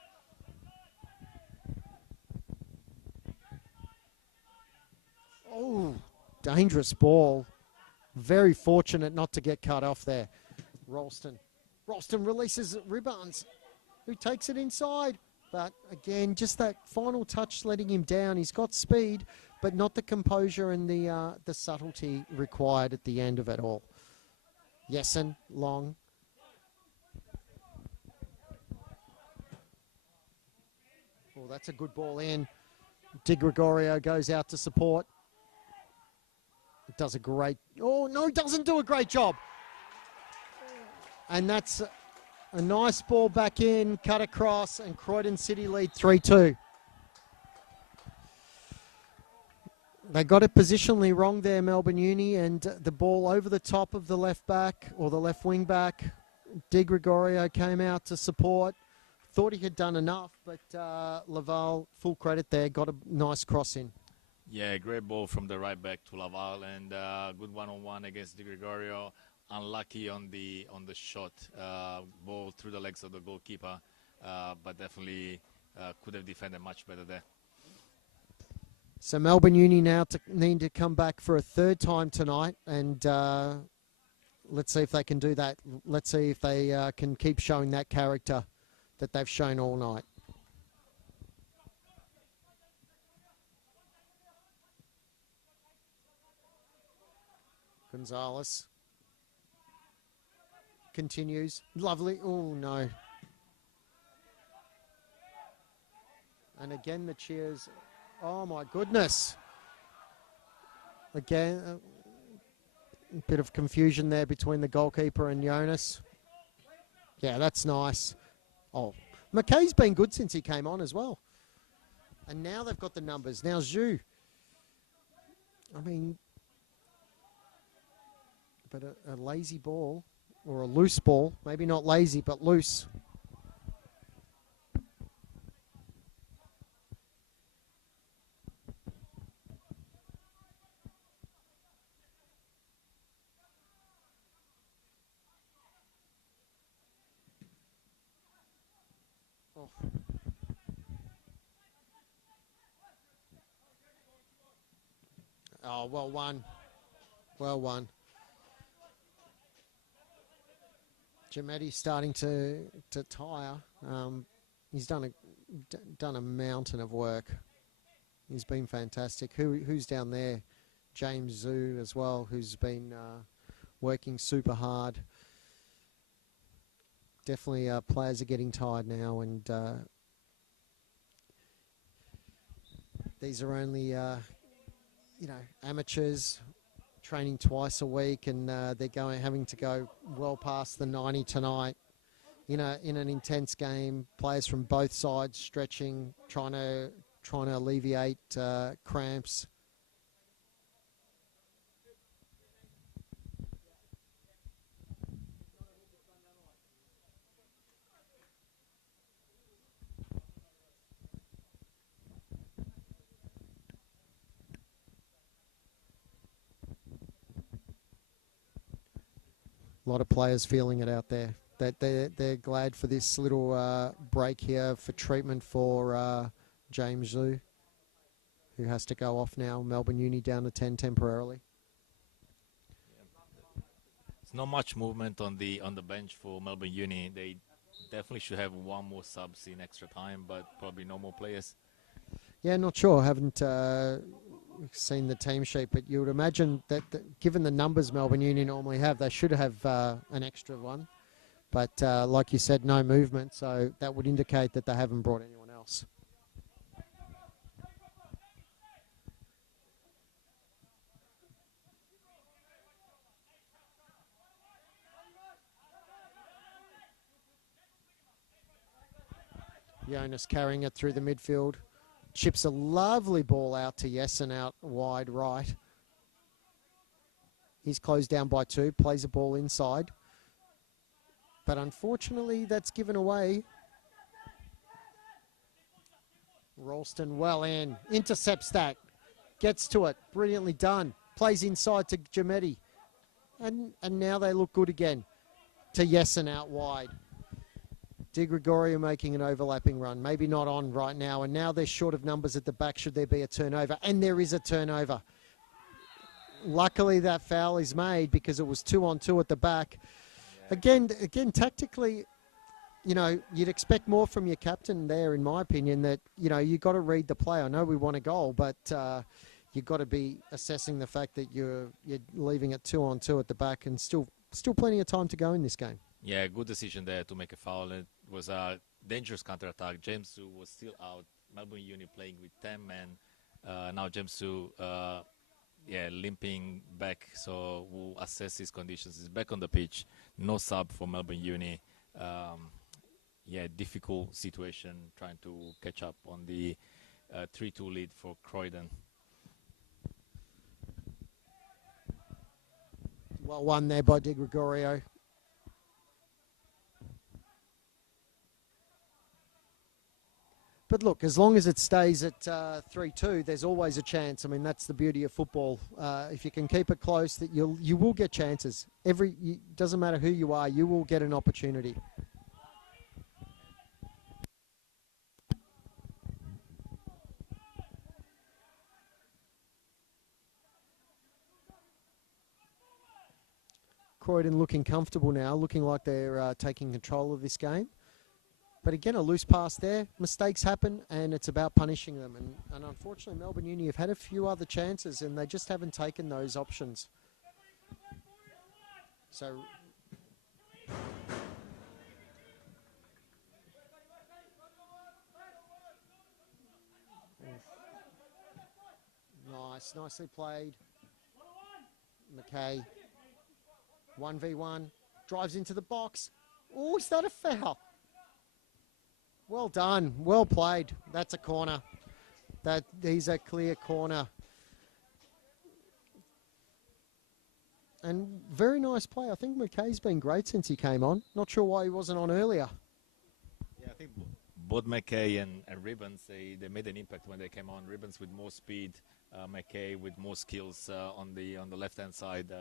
Oh, dangerous ball. Very fortunate not to get cut off there. Ralston releases Ribbons, who takes it inside. But again, just that final touch letting him down. He's got speed, but not the composure and the subtlety required at the end of it all. Yessen, long. Oh, that's a good ball in. Di Gregorio goes out to support. Does a great... Oh, no, doesn't do a great job. And that's a nice ball back in, cut across, and Croydon City lead 3-2. They got it positionally wrong there, Melbourne Uni, and the ball over the top of the left back, or the left wing back. Di Gregorio came out to support. Thought he had done enough, but Laval, full credit there, got a nice cross in. Yeah, great ball from the right back to Laval, and good one-on-one against Di Gregorio. Unlucky on the shot, ball through the legs of the goalkeeper, but definitely could have defended much better there. So Melbourne Uni now need to come back for a third time tonight, and let's see if they can do that. Let's see if they can keep showing that character that they've shown all night. Gonzalez continues. Lovely. Oh, no. And again, the cheers. Oh, my goodness. Again, a bit of confusion there between the goalkeeper and Jonas. Yeah, that's nice. Oh, McKay's been good since he came on as well. And now they've got the numbers. Now Zhu. I mean, but a lazy ball or a loose ball. Maybe not lazy, but loose. Oh, well won. Well won. Giametti's starting to tire. He's done a mountain of work. He's been fantastic. Who's down there? James Zhu as well, who's been working super hard. Definitely players are getting tired now, and these are only amateurs training twice a week, and they're having to go well past the 90 tonight in an intense game. Players from both sides stretching, trying to alleviate cramps. A lot of players feeling it out there. That they're glad for this little break here for treatment for James Zhu, who has to go off now. Melbourne Uni down to 10 temporarily. There's not much movement on the bench for Melbourne Uni. They definitely should have one more subs in extra time, but probably no more players. Yeah, not sure. Haven't seen the team sheet, but you would imagine that given the numbers Melbourne Uni normally have, they should have an extra one. But like you said, no movement, so that would indicate that they haven't brought anyone else. Jonas carrying it through the midfield. Chips a lovely ball out to Jessen out wide right. He's closed down by 2, plays a ball inside. But unfortunately, that's given away. Ralston well in, intercepts that, gets to it, brilliantly done. Plays inside to Giametti. And now they look good again to Jessen out wide. Di Gregorio making an overlapping run. Maybe not on right now. And now they're short of numbers at the back should there be a turnover. And there is a turnover. Luckily that foul is made because it was 2-on-2 at the back. Yeah. Again, tactically, you'd expect more from your captain there, in my opinion, that, you've got to read the play. I know we want a goal, but you've got to be assessing the fact that you're leaving it 2-on-2 at the back and still plenty of time to go in this game. Yeah, good decision there to make a foul. It was a dangerous counter-attack. James Zhu was still out. Melbourne Uni playing with 10 men. Now James Zhu, limping back. So we'll assess his conditions. He's back on the pitch. No sub for Melbourne Uni. Difficult situation trying to catch up on the 3-2 lead for Croydon. Well won there by Di Gregorio. But look, as long as it stays at 3-2, there's always a chance. I mean, that's the beauty of football. If you can keep it close, that you will get chances. Doesn't matter who you are, you will get an opportunity. Croydon looking comfortable now, looking like they're taking control of this game. But again, a loose pass there. Mistakes happen, and it's about punishing them. And unfortunately, Melbourne Uni have had a few other chances, and they just haven't taken those options. So... Nice, nicely played. McKay, 1v1, drives into the box. Oh, is that a foul? Well done, well played. That's a corner. That is a clear corner. And very nice play. I think McKay's been great since he came on. Not sure why he wasn't on earlier. Yeah, I think both McKay and Ribbons, they made an impact when they came on. Ribbons with more speed, McKay with more skills on the left-hand side,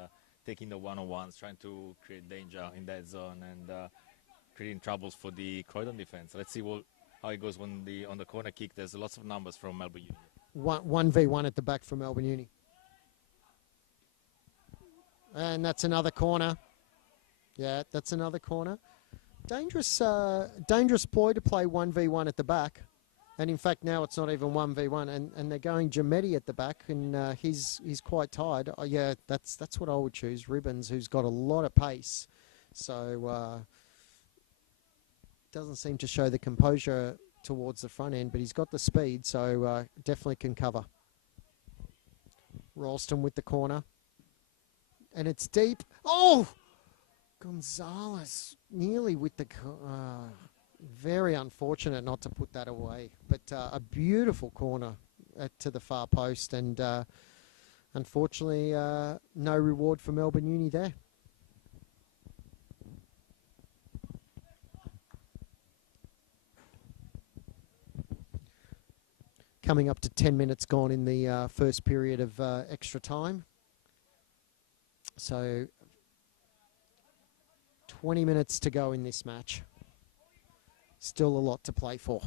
taking the one-on-ones, trying to create danger in that zone and creating troubles for the Croydon defense. Let's see how it goes on the corner kick. There's lots of numbers from Melbourne Uni. 1v1 at the back for Melbourne Uni. And that's another corner. Yeah, that's another corner. Dangerous ploy to play 1v1 at the back. And in fact, now it's not even 1v1, and they're going Jametti at the back, and he's quite tired. Oh, yeah, that's what I would choose. Ribbons, who's got a lot of pace, so doesn't seem to show the composure towards the front end, but he's got the speed, so definitely can cover. Ralston with the corner, and it's deep. Oh, Gonzalez nearly with the. Very unfortunate not to put that away, but a beautiful corner to the far post, and unfortunately no reward for Melbourne Uni there. Coming up to 10 minutes gone in the first period of extra time. So 20 minutes to go in this match. Still a lot to play for.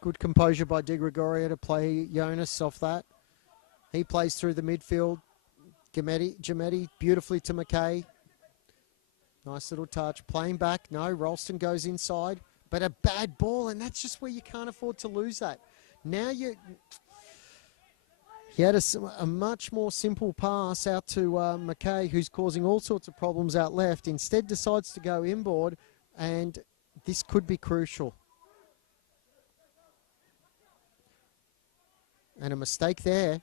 Good composure by De Gregorio to play Jonas off that. He plays through the midfield. Jametti beautifully to McKay. Nice little touch. Playing back. No, Ralston goes inside. But a bad ball, and that's just where you can't afford to lose that. Now he had a much more simple pass out to McKay, who's causing all sorts of problems out left. Instead decides to go inboard, and this could be crucial. And a mistake there.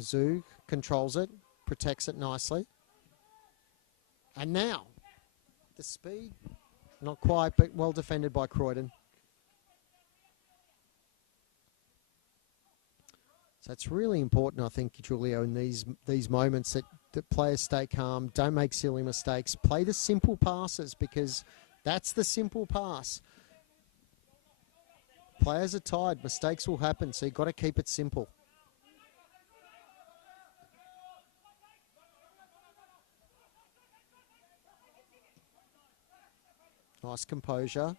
Zug controls it, protects it nicely. And now, the speed, not quite, but well defended by Croydon. So it's really important, I think, Julio, in these moments that players stay calm, don't make silly mistakes, play the simple passes, because that's the simple pass. Players are tired. Mistakes will happen, so you've got to keep it simple. Nice composure.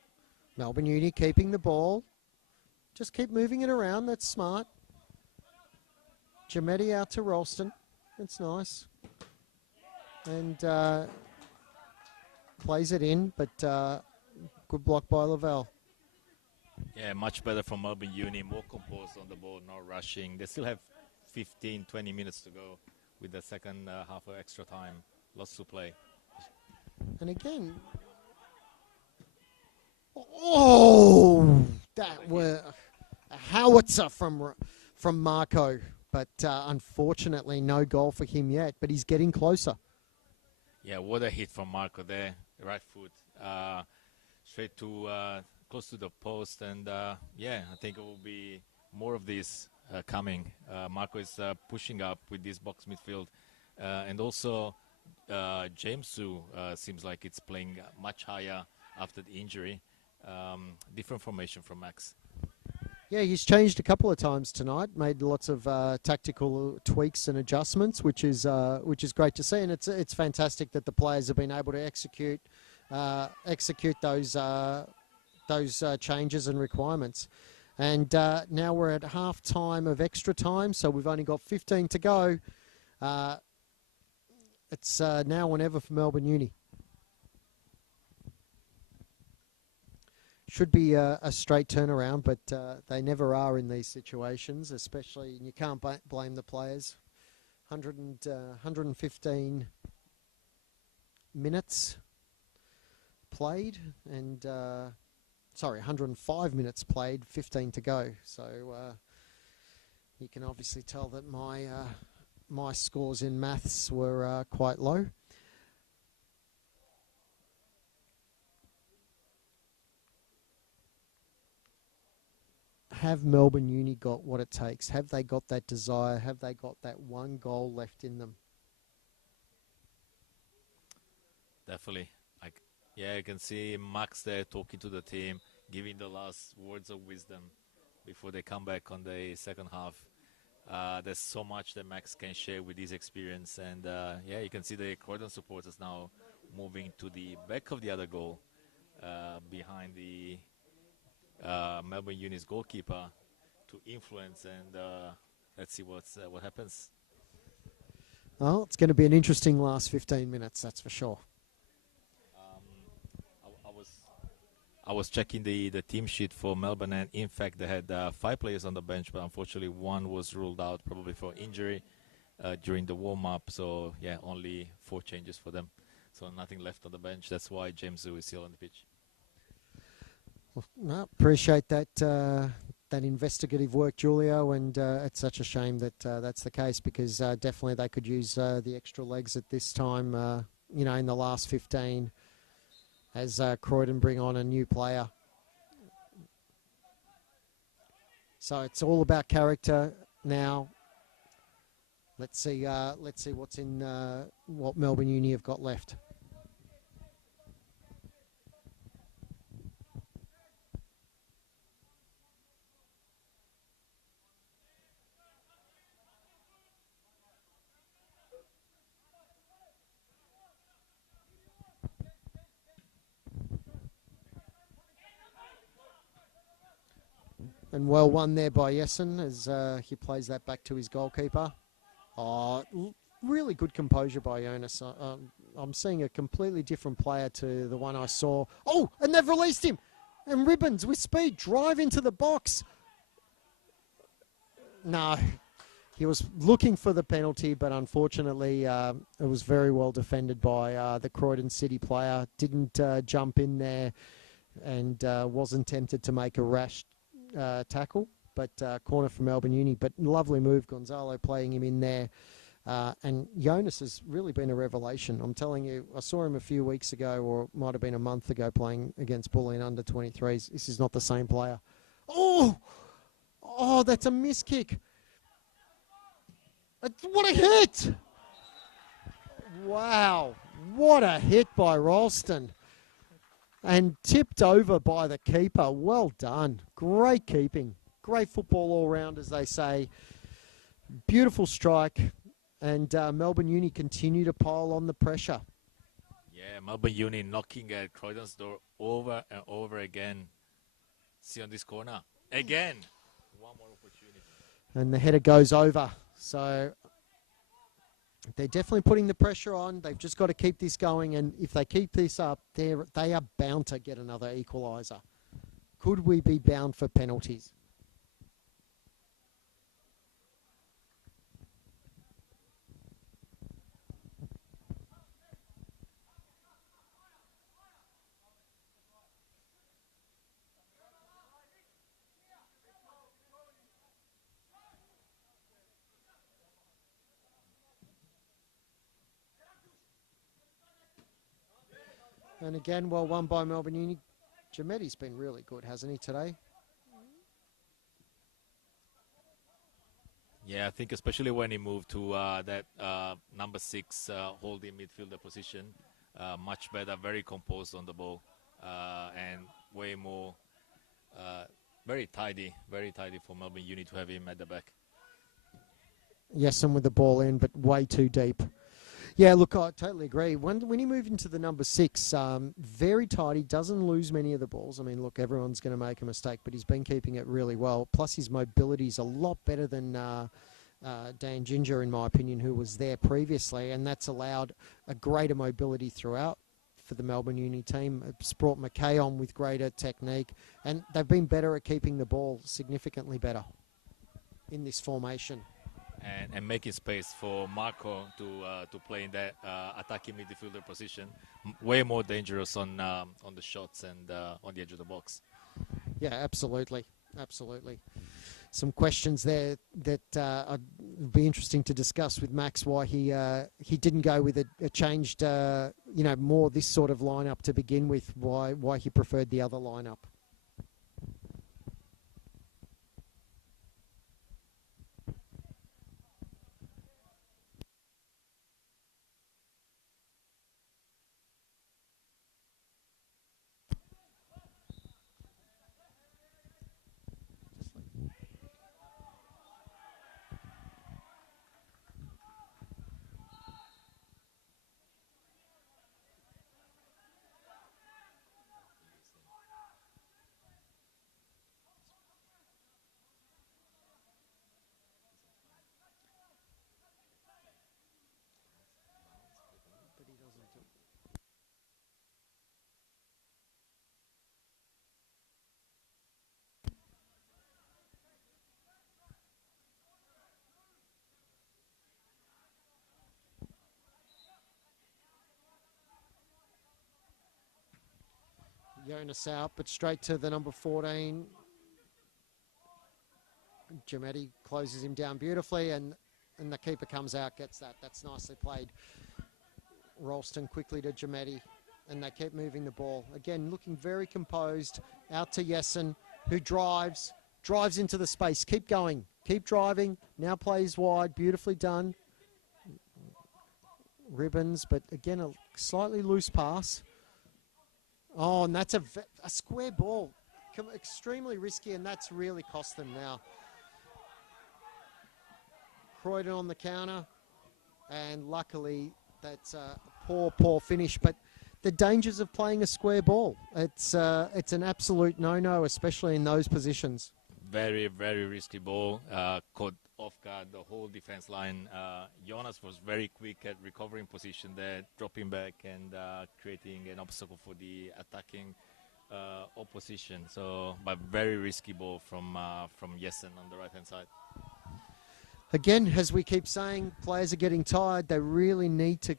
Melbourne Uni keeping the ball. Just keep moving it around. That's smart. Jametti out to Ralston. That's nice. And plays it in, but good block by Lavelle. Yeah, much better from Melbourne Uni, more composed on the ball, not rushing. They still have 15, 20 minutes to go with the second half of extra time. Lots to play. And again, oh, that were a howitzer from Marco, but unfortunately no goal for him yet, but he's getting closer. Yeah, what a hit from Marco there, right foot, straight to close to the post, and yeah, I think it will be more of this coming. Marco is pushing up with this box midfield, and also James Su seems like it's playing much higher after the injury. Different formation from Max. Yeah, he's changed a couple of times tonight. Made lots of tactical tweaks and adjustments, which is great to see. And it's fantastic that the players have been able to execute those changes and requirements. And now we're at half time of extra time, so we've only got 15 to go. It's now or never for Melbourne Uni. Should be a straight turnaround, but they never are in these situations, especially, and you can't blame the players. 115 minutes played, and 105 minutes played, 15 to go. So you can obviously tell that my scores in maths were quite low. Have Melbourne Uni got what it takes? Have they got that desire? Have they got that one goal left in them? Definitely. Yeah, I can see Max there talking to the team, giving the last words of wisdom before they come back on the second half. There's so much that Max can share with his experience. And, yeah, you can see the Croydon supporters now moving to the back of the other goal, behind the Melbourne Uni's goalkeeper to influence, and let's see what happens. Well, it's going to be an interesting last 15 minutes, that's for sure. I was checking the team sheet for Melbourne, and in fact they had 5 players on the bench, but unfortunately one was ruled out, probably for injury during the warm-up. So yeah, only 4 changes for them. So nothing left on the bench. That's why James Zhu is still on the pitch. Well, no, appreciate that that investigative work, Julio, and it's such a shame that that's the case, because definitely they could use the extra legs at this time, in the last 15, as Croydon bring on a new player. So it's all about character now. Let's see what's in what Melbourne Uni have got left. And well won there by Yessen as he plays that back to his goalkeeper. Oh, really good composure by Jonas. I'm seeing a completely different player to the one I saw. Oh, and they've released him. And Ribbons with speed drive into the box. No, he was looking for the penalty, but unfortunately it was very well defended by the Croydon City player. Didn't jump in there and wasn't tempted to make a rash tackle, but corner for Melbourne Uni. But lovely move, Gonzalo playing him in there. And Jonas has really been a revelation. I'm telling you, I saw him a few weeks ago, or it might have been a month ago, playing against Bulleen under 23s. This is not the same player. Oh, that's a miss kick. What a hit! Wow, what a hit by Ralston. And tipped over by the keeper. Well done. Great keeping. Great football all round, as they say. Beautiful strike. And Melbourne Uni continue to pile on the pressure. Yeah, Melbourne Uni knocking at Croydon's door over and over again. See on this corner. Again. One more opportunity. And the header goes over. So they're definitely putting the pressure on. They've just got to keep this going. And if they keep this up, they are bound to get another equaliser. Could we be bound for penalties? And again, well won by Melbourne Uni. Jametti's been really good, hasn't he, today? Yeah, I think especially when he moved to that number 6 holding midfielder position, much better, very composed on the ball. and way more, very tidy for Melbourne Uni to have him at the back. Yessen with the ball in, but way too deep. Yeah, look, I totally agree. When you move into the number 6, very tidy, doesn't lose many of the balls. I mean, look, everyone's going to make a mistake, but he's been keeping it really well. Plus, his mobility is a lot better than Dan Ginger, in my opinion, who was there previously, and that's allowed a greater mobility throughout for the Melbourne Uni team. It's brought McKay on with greater technique, and they've been better at keeping the ball, significantly better in this formation. And making space for Marco to play in that attacking midfielder position, way more dangerous on the shots and on the edge of the box. Yeah, absolutely. Some questions there that would be interesting to discuss with Max, why he didn't go with a changed, more this sort of lineup to begin with, why he preferred the other lineup. Jonas out, but straight to the number 14. Giametti closes him down beautifully, and the keeper comes out, gets that. That's nicely played. Ralston quickly to Giametti, and they keep moving the ball. Again, looking very composed. Out to Yessen, who drives into the space. Keep going. Keep driving. Now plays wide. Beautifully done. Ribbons, but again, a slightly loose pass. Oh, and that's a square ball. Extremely risky, and that's really cost them now. Croydon on the counter, and luckily that's a poor finish. But the dangers of playing a square ball, it's an absolute no-no, especially in those positions. Very, very risky ball. Caught off guard the whole defense line. Jonas was very quick at recovering position there, dropping back and creating an obstacle for the attacking opposition. So, but very risky ball from Yessen on the right-hand side. Again, as we keep saying, players are getting tired. They really need to.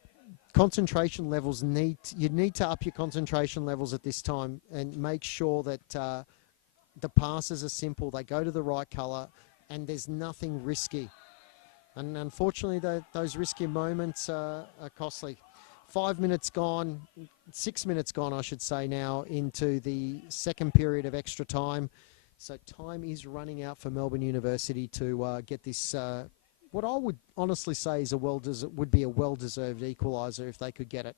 Concentration levels you need to up your concentration levels at this time and make sure that the passes are simple. They go to the right colour, and there's nothing risky. And unfortunately, those risky moments are costly. 5 minutes gone, 6 minutes gone, I should say now, into the second period of extra time. So time is running out for Melbourne University to get this, what I would honestly say is would be a well-deserved equaliser if they could get it.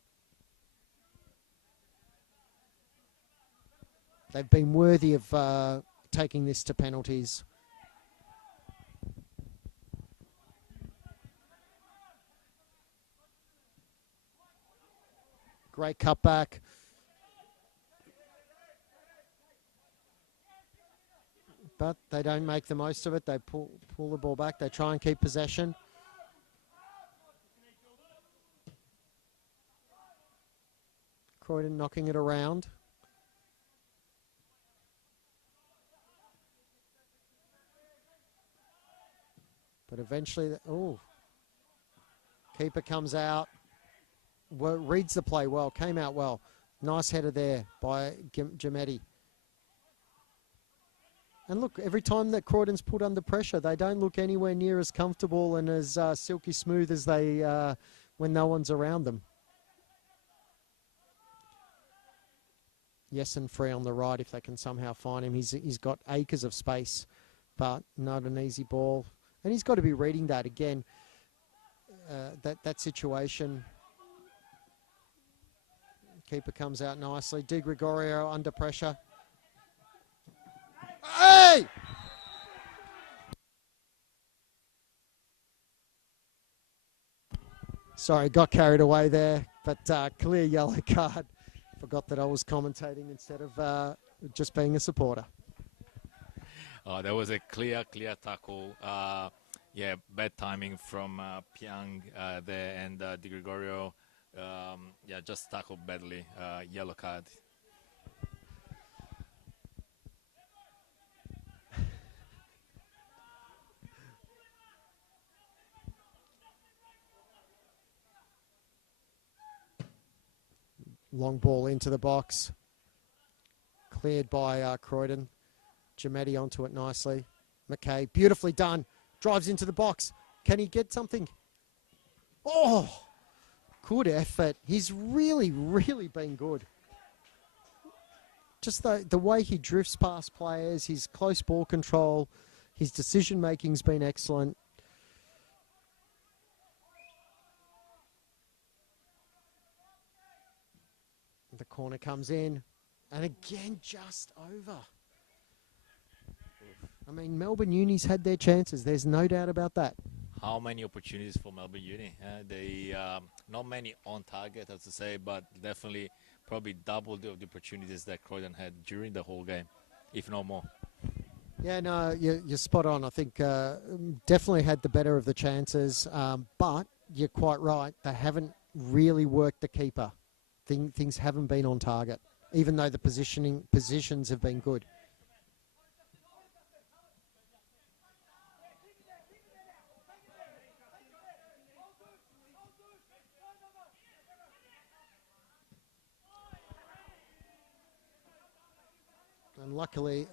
They've been worthy of taking this to penalties. Great cutback. But they don't make the most of it. They pull the ball back. They try and keep possession. Croydon knocking it around. But eventually, keeper comes out. Reads the play well, came out well. Nice header there by Giametti. And look, every time that Croydon's put under pressure, they don't look anywhere near as comfortable and as silky smooth as they when no one's around them. Yessen free on the right if they can somehow find him. He's got acres of space, but not an easy ball. And he's got to be reading that again. That situation. Keeper comes out nicely. Di Gregorio under pressure. Hey! Sorry, got carried away there, but clear yellow card. Forgot that I was commentating instead of just being a supporter. There was a clear tackle. Yeah, bad timing from Piang there, and Di Gregorio, yeah, just tackled badly. Yellow card. Long ball into the box. Cleared by Croydon. Giametti onto it nicely. McKay, beautifully done. Drives into the box. Can he get something? Oh, good effort. He's really been good. Just the way he drifts past players, his close ball control, his decision-making's been excellent. The corner comes in, and again, just over. I mean, Melbourne Uni's had their chances. There's no doubt about that. How many opportunities for Melbourne Uni? They not many on target, as to say, but definitely probably double the opportunities that Croydon had during the whole game, if not more. Yeah, no, you're spot on. I think definitely had the better of the chances, but you're quite right. They haven't really worked the keeper. Things haven't been on target, even though the positions have been good. And luckily,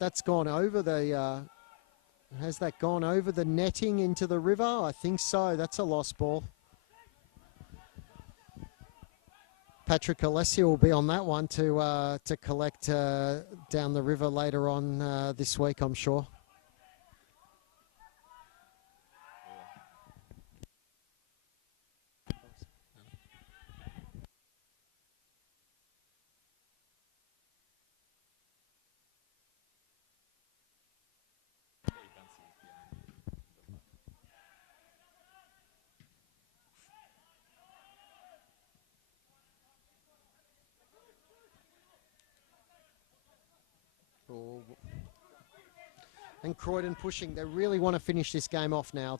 that's gone over the. Has that gone over the netting into the river? I think so. That's a lost ball. Patrick Alessio will be on that one to collect down the river later on this week, I'm sure. And Croydon pushing. They really want to finish this game off now.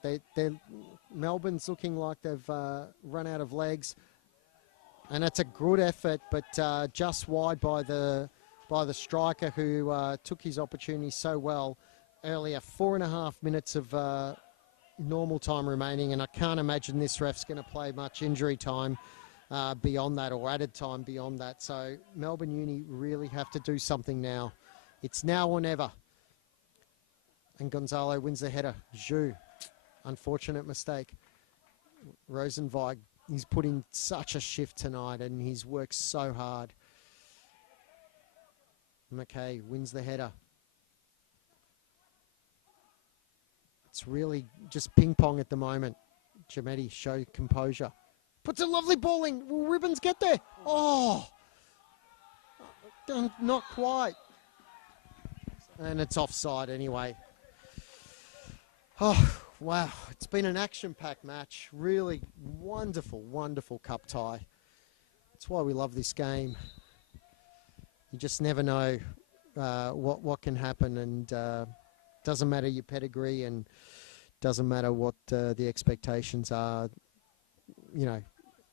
Melbourne's looking like they've run out of legs. And it's a good effort, but just wide by the striker who took his opportunity so well earlier. 4.5 minutes of normal time remaining, and I can't imagine this ref's going to play much injury time beyond that, or added time beyond that. So Melbourne Uni really have to do something now. It's now or never. And Gonzalo wins the header. Zhu, unfortunate mistake. Rosenweig, he's put in such a shift tonight and he's worked so hard. McKay wins the header. It's really just ping pong at the moment. Giametti show composure. Puts a lovely ball in. Will Ribbons get there? Oh, not quite. And it's offside anyway. Oh, wow. It's been an action-packed match. Really wonderful cup tie. That's why we love this game. You just never know what can happen, and doesn't matter your pedigree and doesn't matter what the expectations are. You know,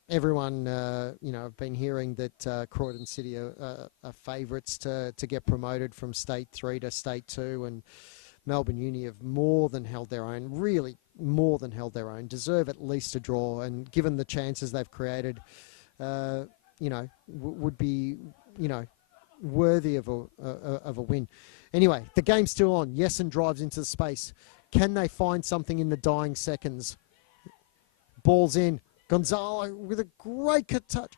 everyone, I've been hearing that Croydon City are favourites to get promoted from State 3 to State 2, and Melbourne Uni have more than held their own, really more than held their own, deserve at least a draw, and given the chances they've created, would be, worthy of a win. Anyway, the game's still on. Yessen drives into the space. Can they find something in the dying seconds? Ball's in. Gonzalo with a great touch.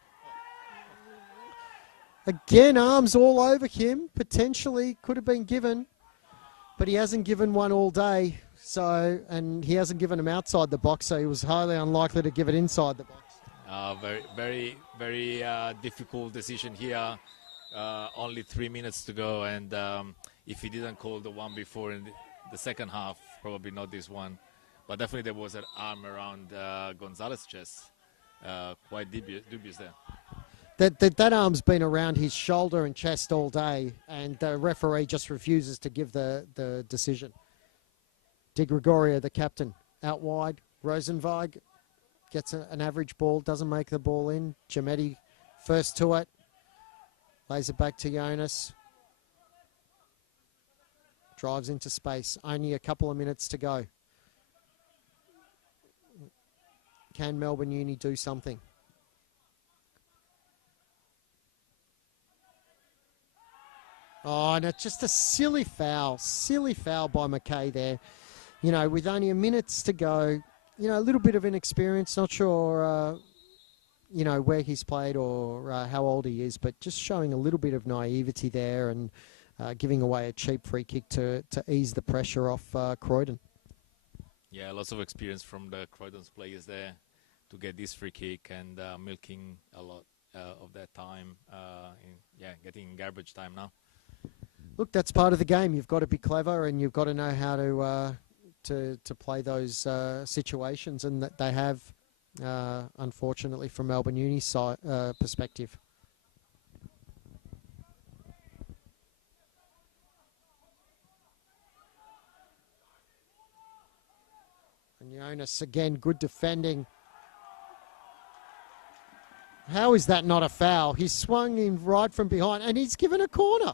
Again, arms all over him. Potentially could have been given, but he hasn't given one all day. So, and he hasn't given him outside the box, so he was highly unlikely to give it inside the box. Very difficult decision here. Only 3 minutes to go, and if he didn't call the one before in the second half, probably not this one. But definitely there was an arm around Gonzalez's chest. Quite dubious there. That arm's been around his shoulder and chest all day, and the referee just refuses to give the decision. De Gregorio, the captain, out wide. Rosenweig gets an average ball, doesn't make the ball in. Giametti first to it. Lays it back to Jonas. Drives into space. Only a couple of minutes to go. Can Melbourne Uni do something? Oh, and it's just a silly foul by McKay there. You know, with only a minutes to go, you know, a little bit of inexperience, not sure, you know, where he's played or how old he is, but just showing a little bit of naivety there and giving away a cheap free kick to ease the pressure off Croydon. Yeah, lots of experience from the Croydon's players there to get this free kick and milking a lot of their time, getting garbage time now. Look, that's part of the game. You've got to be clever and you've got to know how to play those situations, and that they have, unfortunately, from Melbourne Uni's perspective. And Jonas, again, good defending. How is that not a foul? He swung in right from behind and he's given a corner.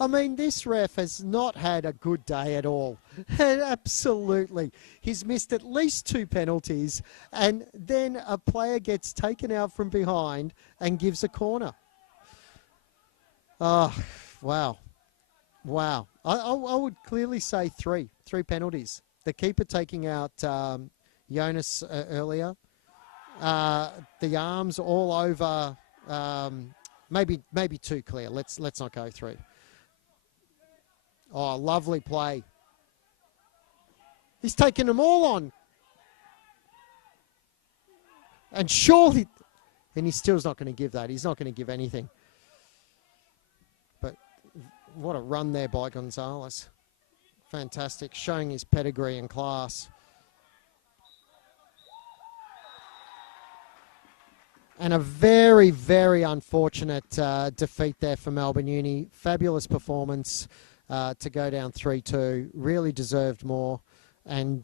I mean, this ref has not had a good day at all. Absolutely. He's missed at least 2 penalties, and then a player gets taken out from behind and gives a corner. Oh, wow. Wow. I would clearly say 3 penalties. The keeper taking out Jonas earlier. The arms all over, maybe 2 clear. Let's not go 3. Oh, lovely play. He's taken them all on. And surely, and he still's not going to give that. He's not going to give anything. But what a run there by Gonzalez. Fantastic, showing his pedigree and class. And a very, very unfortunate defeat there for Melbourne Uni. Fabulous performance. To go down 3-2, really deserved more, and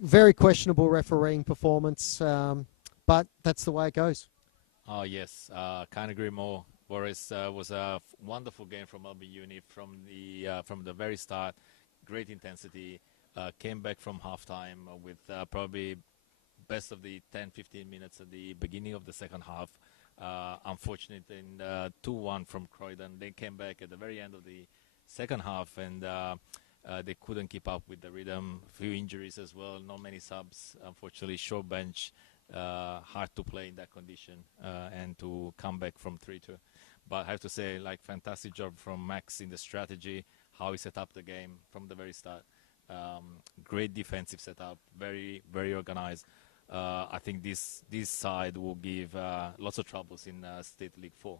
very questionable refereeing performance, but that's the way it goes. Oh yes, can't agree more. Boris, was a wonderful game from Melbourne Uni from the very start. Great intensity. Came back from halftime with probably best of the 10-15 minutes at the beginning of the second half. Unfortunate in 2-1 from Croydon. They came back at the very end of the second half, and they couldn't keep up with the rhythm. A few injuries as well, not many subs. Unfortunately, short bench, hard to play in that condition, and to come back from 3-2. But I have to say, like, fantastic job from Max in the strategy, how he set up the game from the very start. Great defensive setup, very, very organized. I think this side will give lots of troubles in State League 4.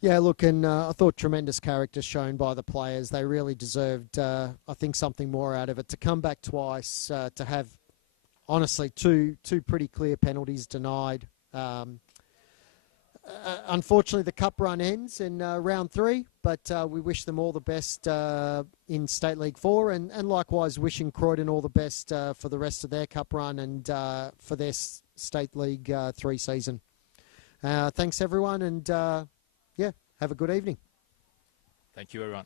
Yeah, look, and I thought tremendous character shown by the players. They really deserved, I think, something more out of it. To come back twice, to have, honestly, two pretty clear penalties denied. Unfortunately, the cup run ends in round 3, but we wish them all the best in State League 4, and likewise wishing Croydon all the best for the rest of their cup run and for their State League 3 season. Thanks, everyone, and have a good evening. Thank you, everyone.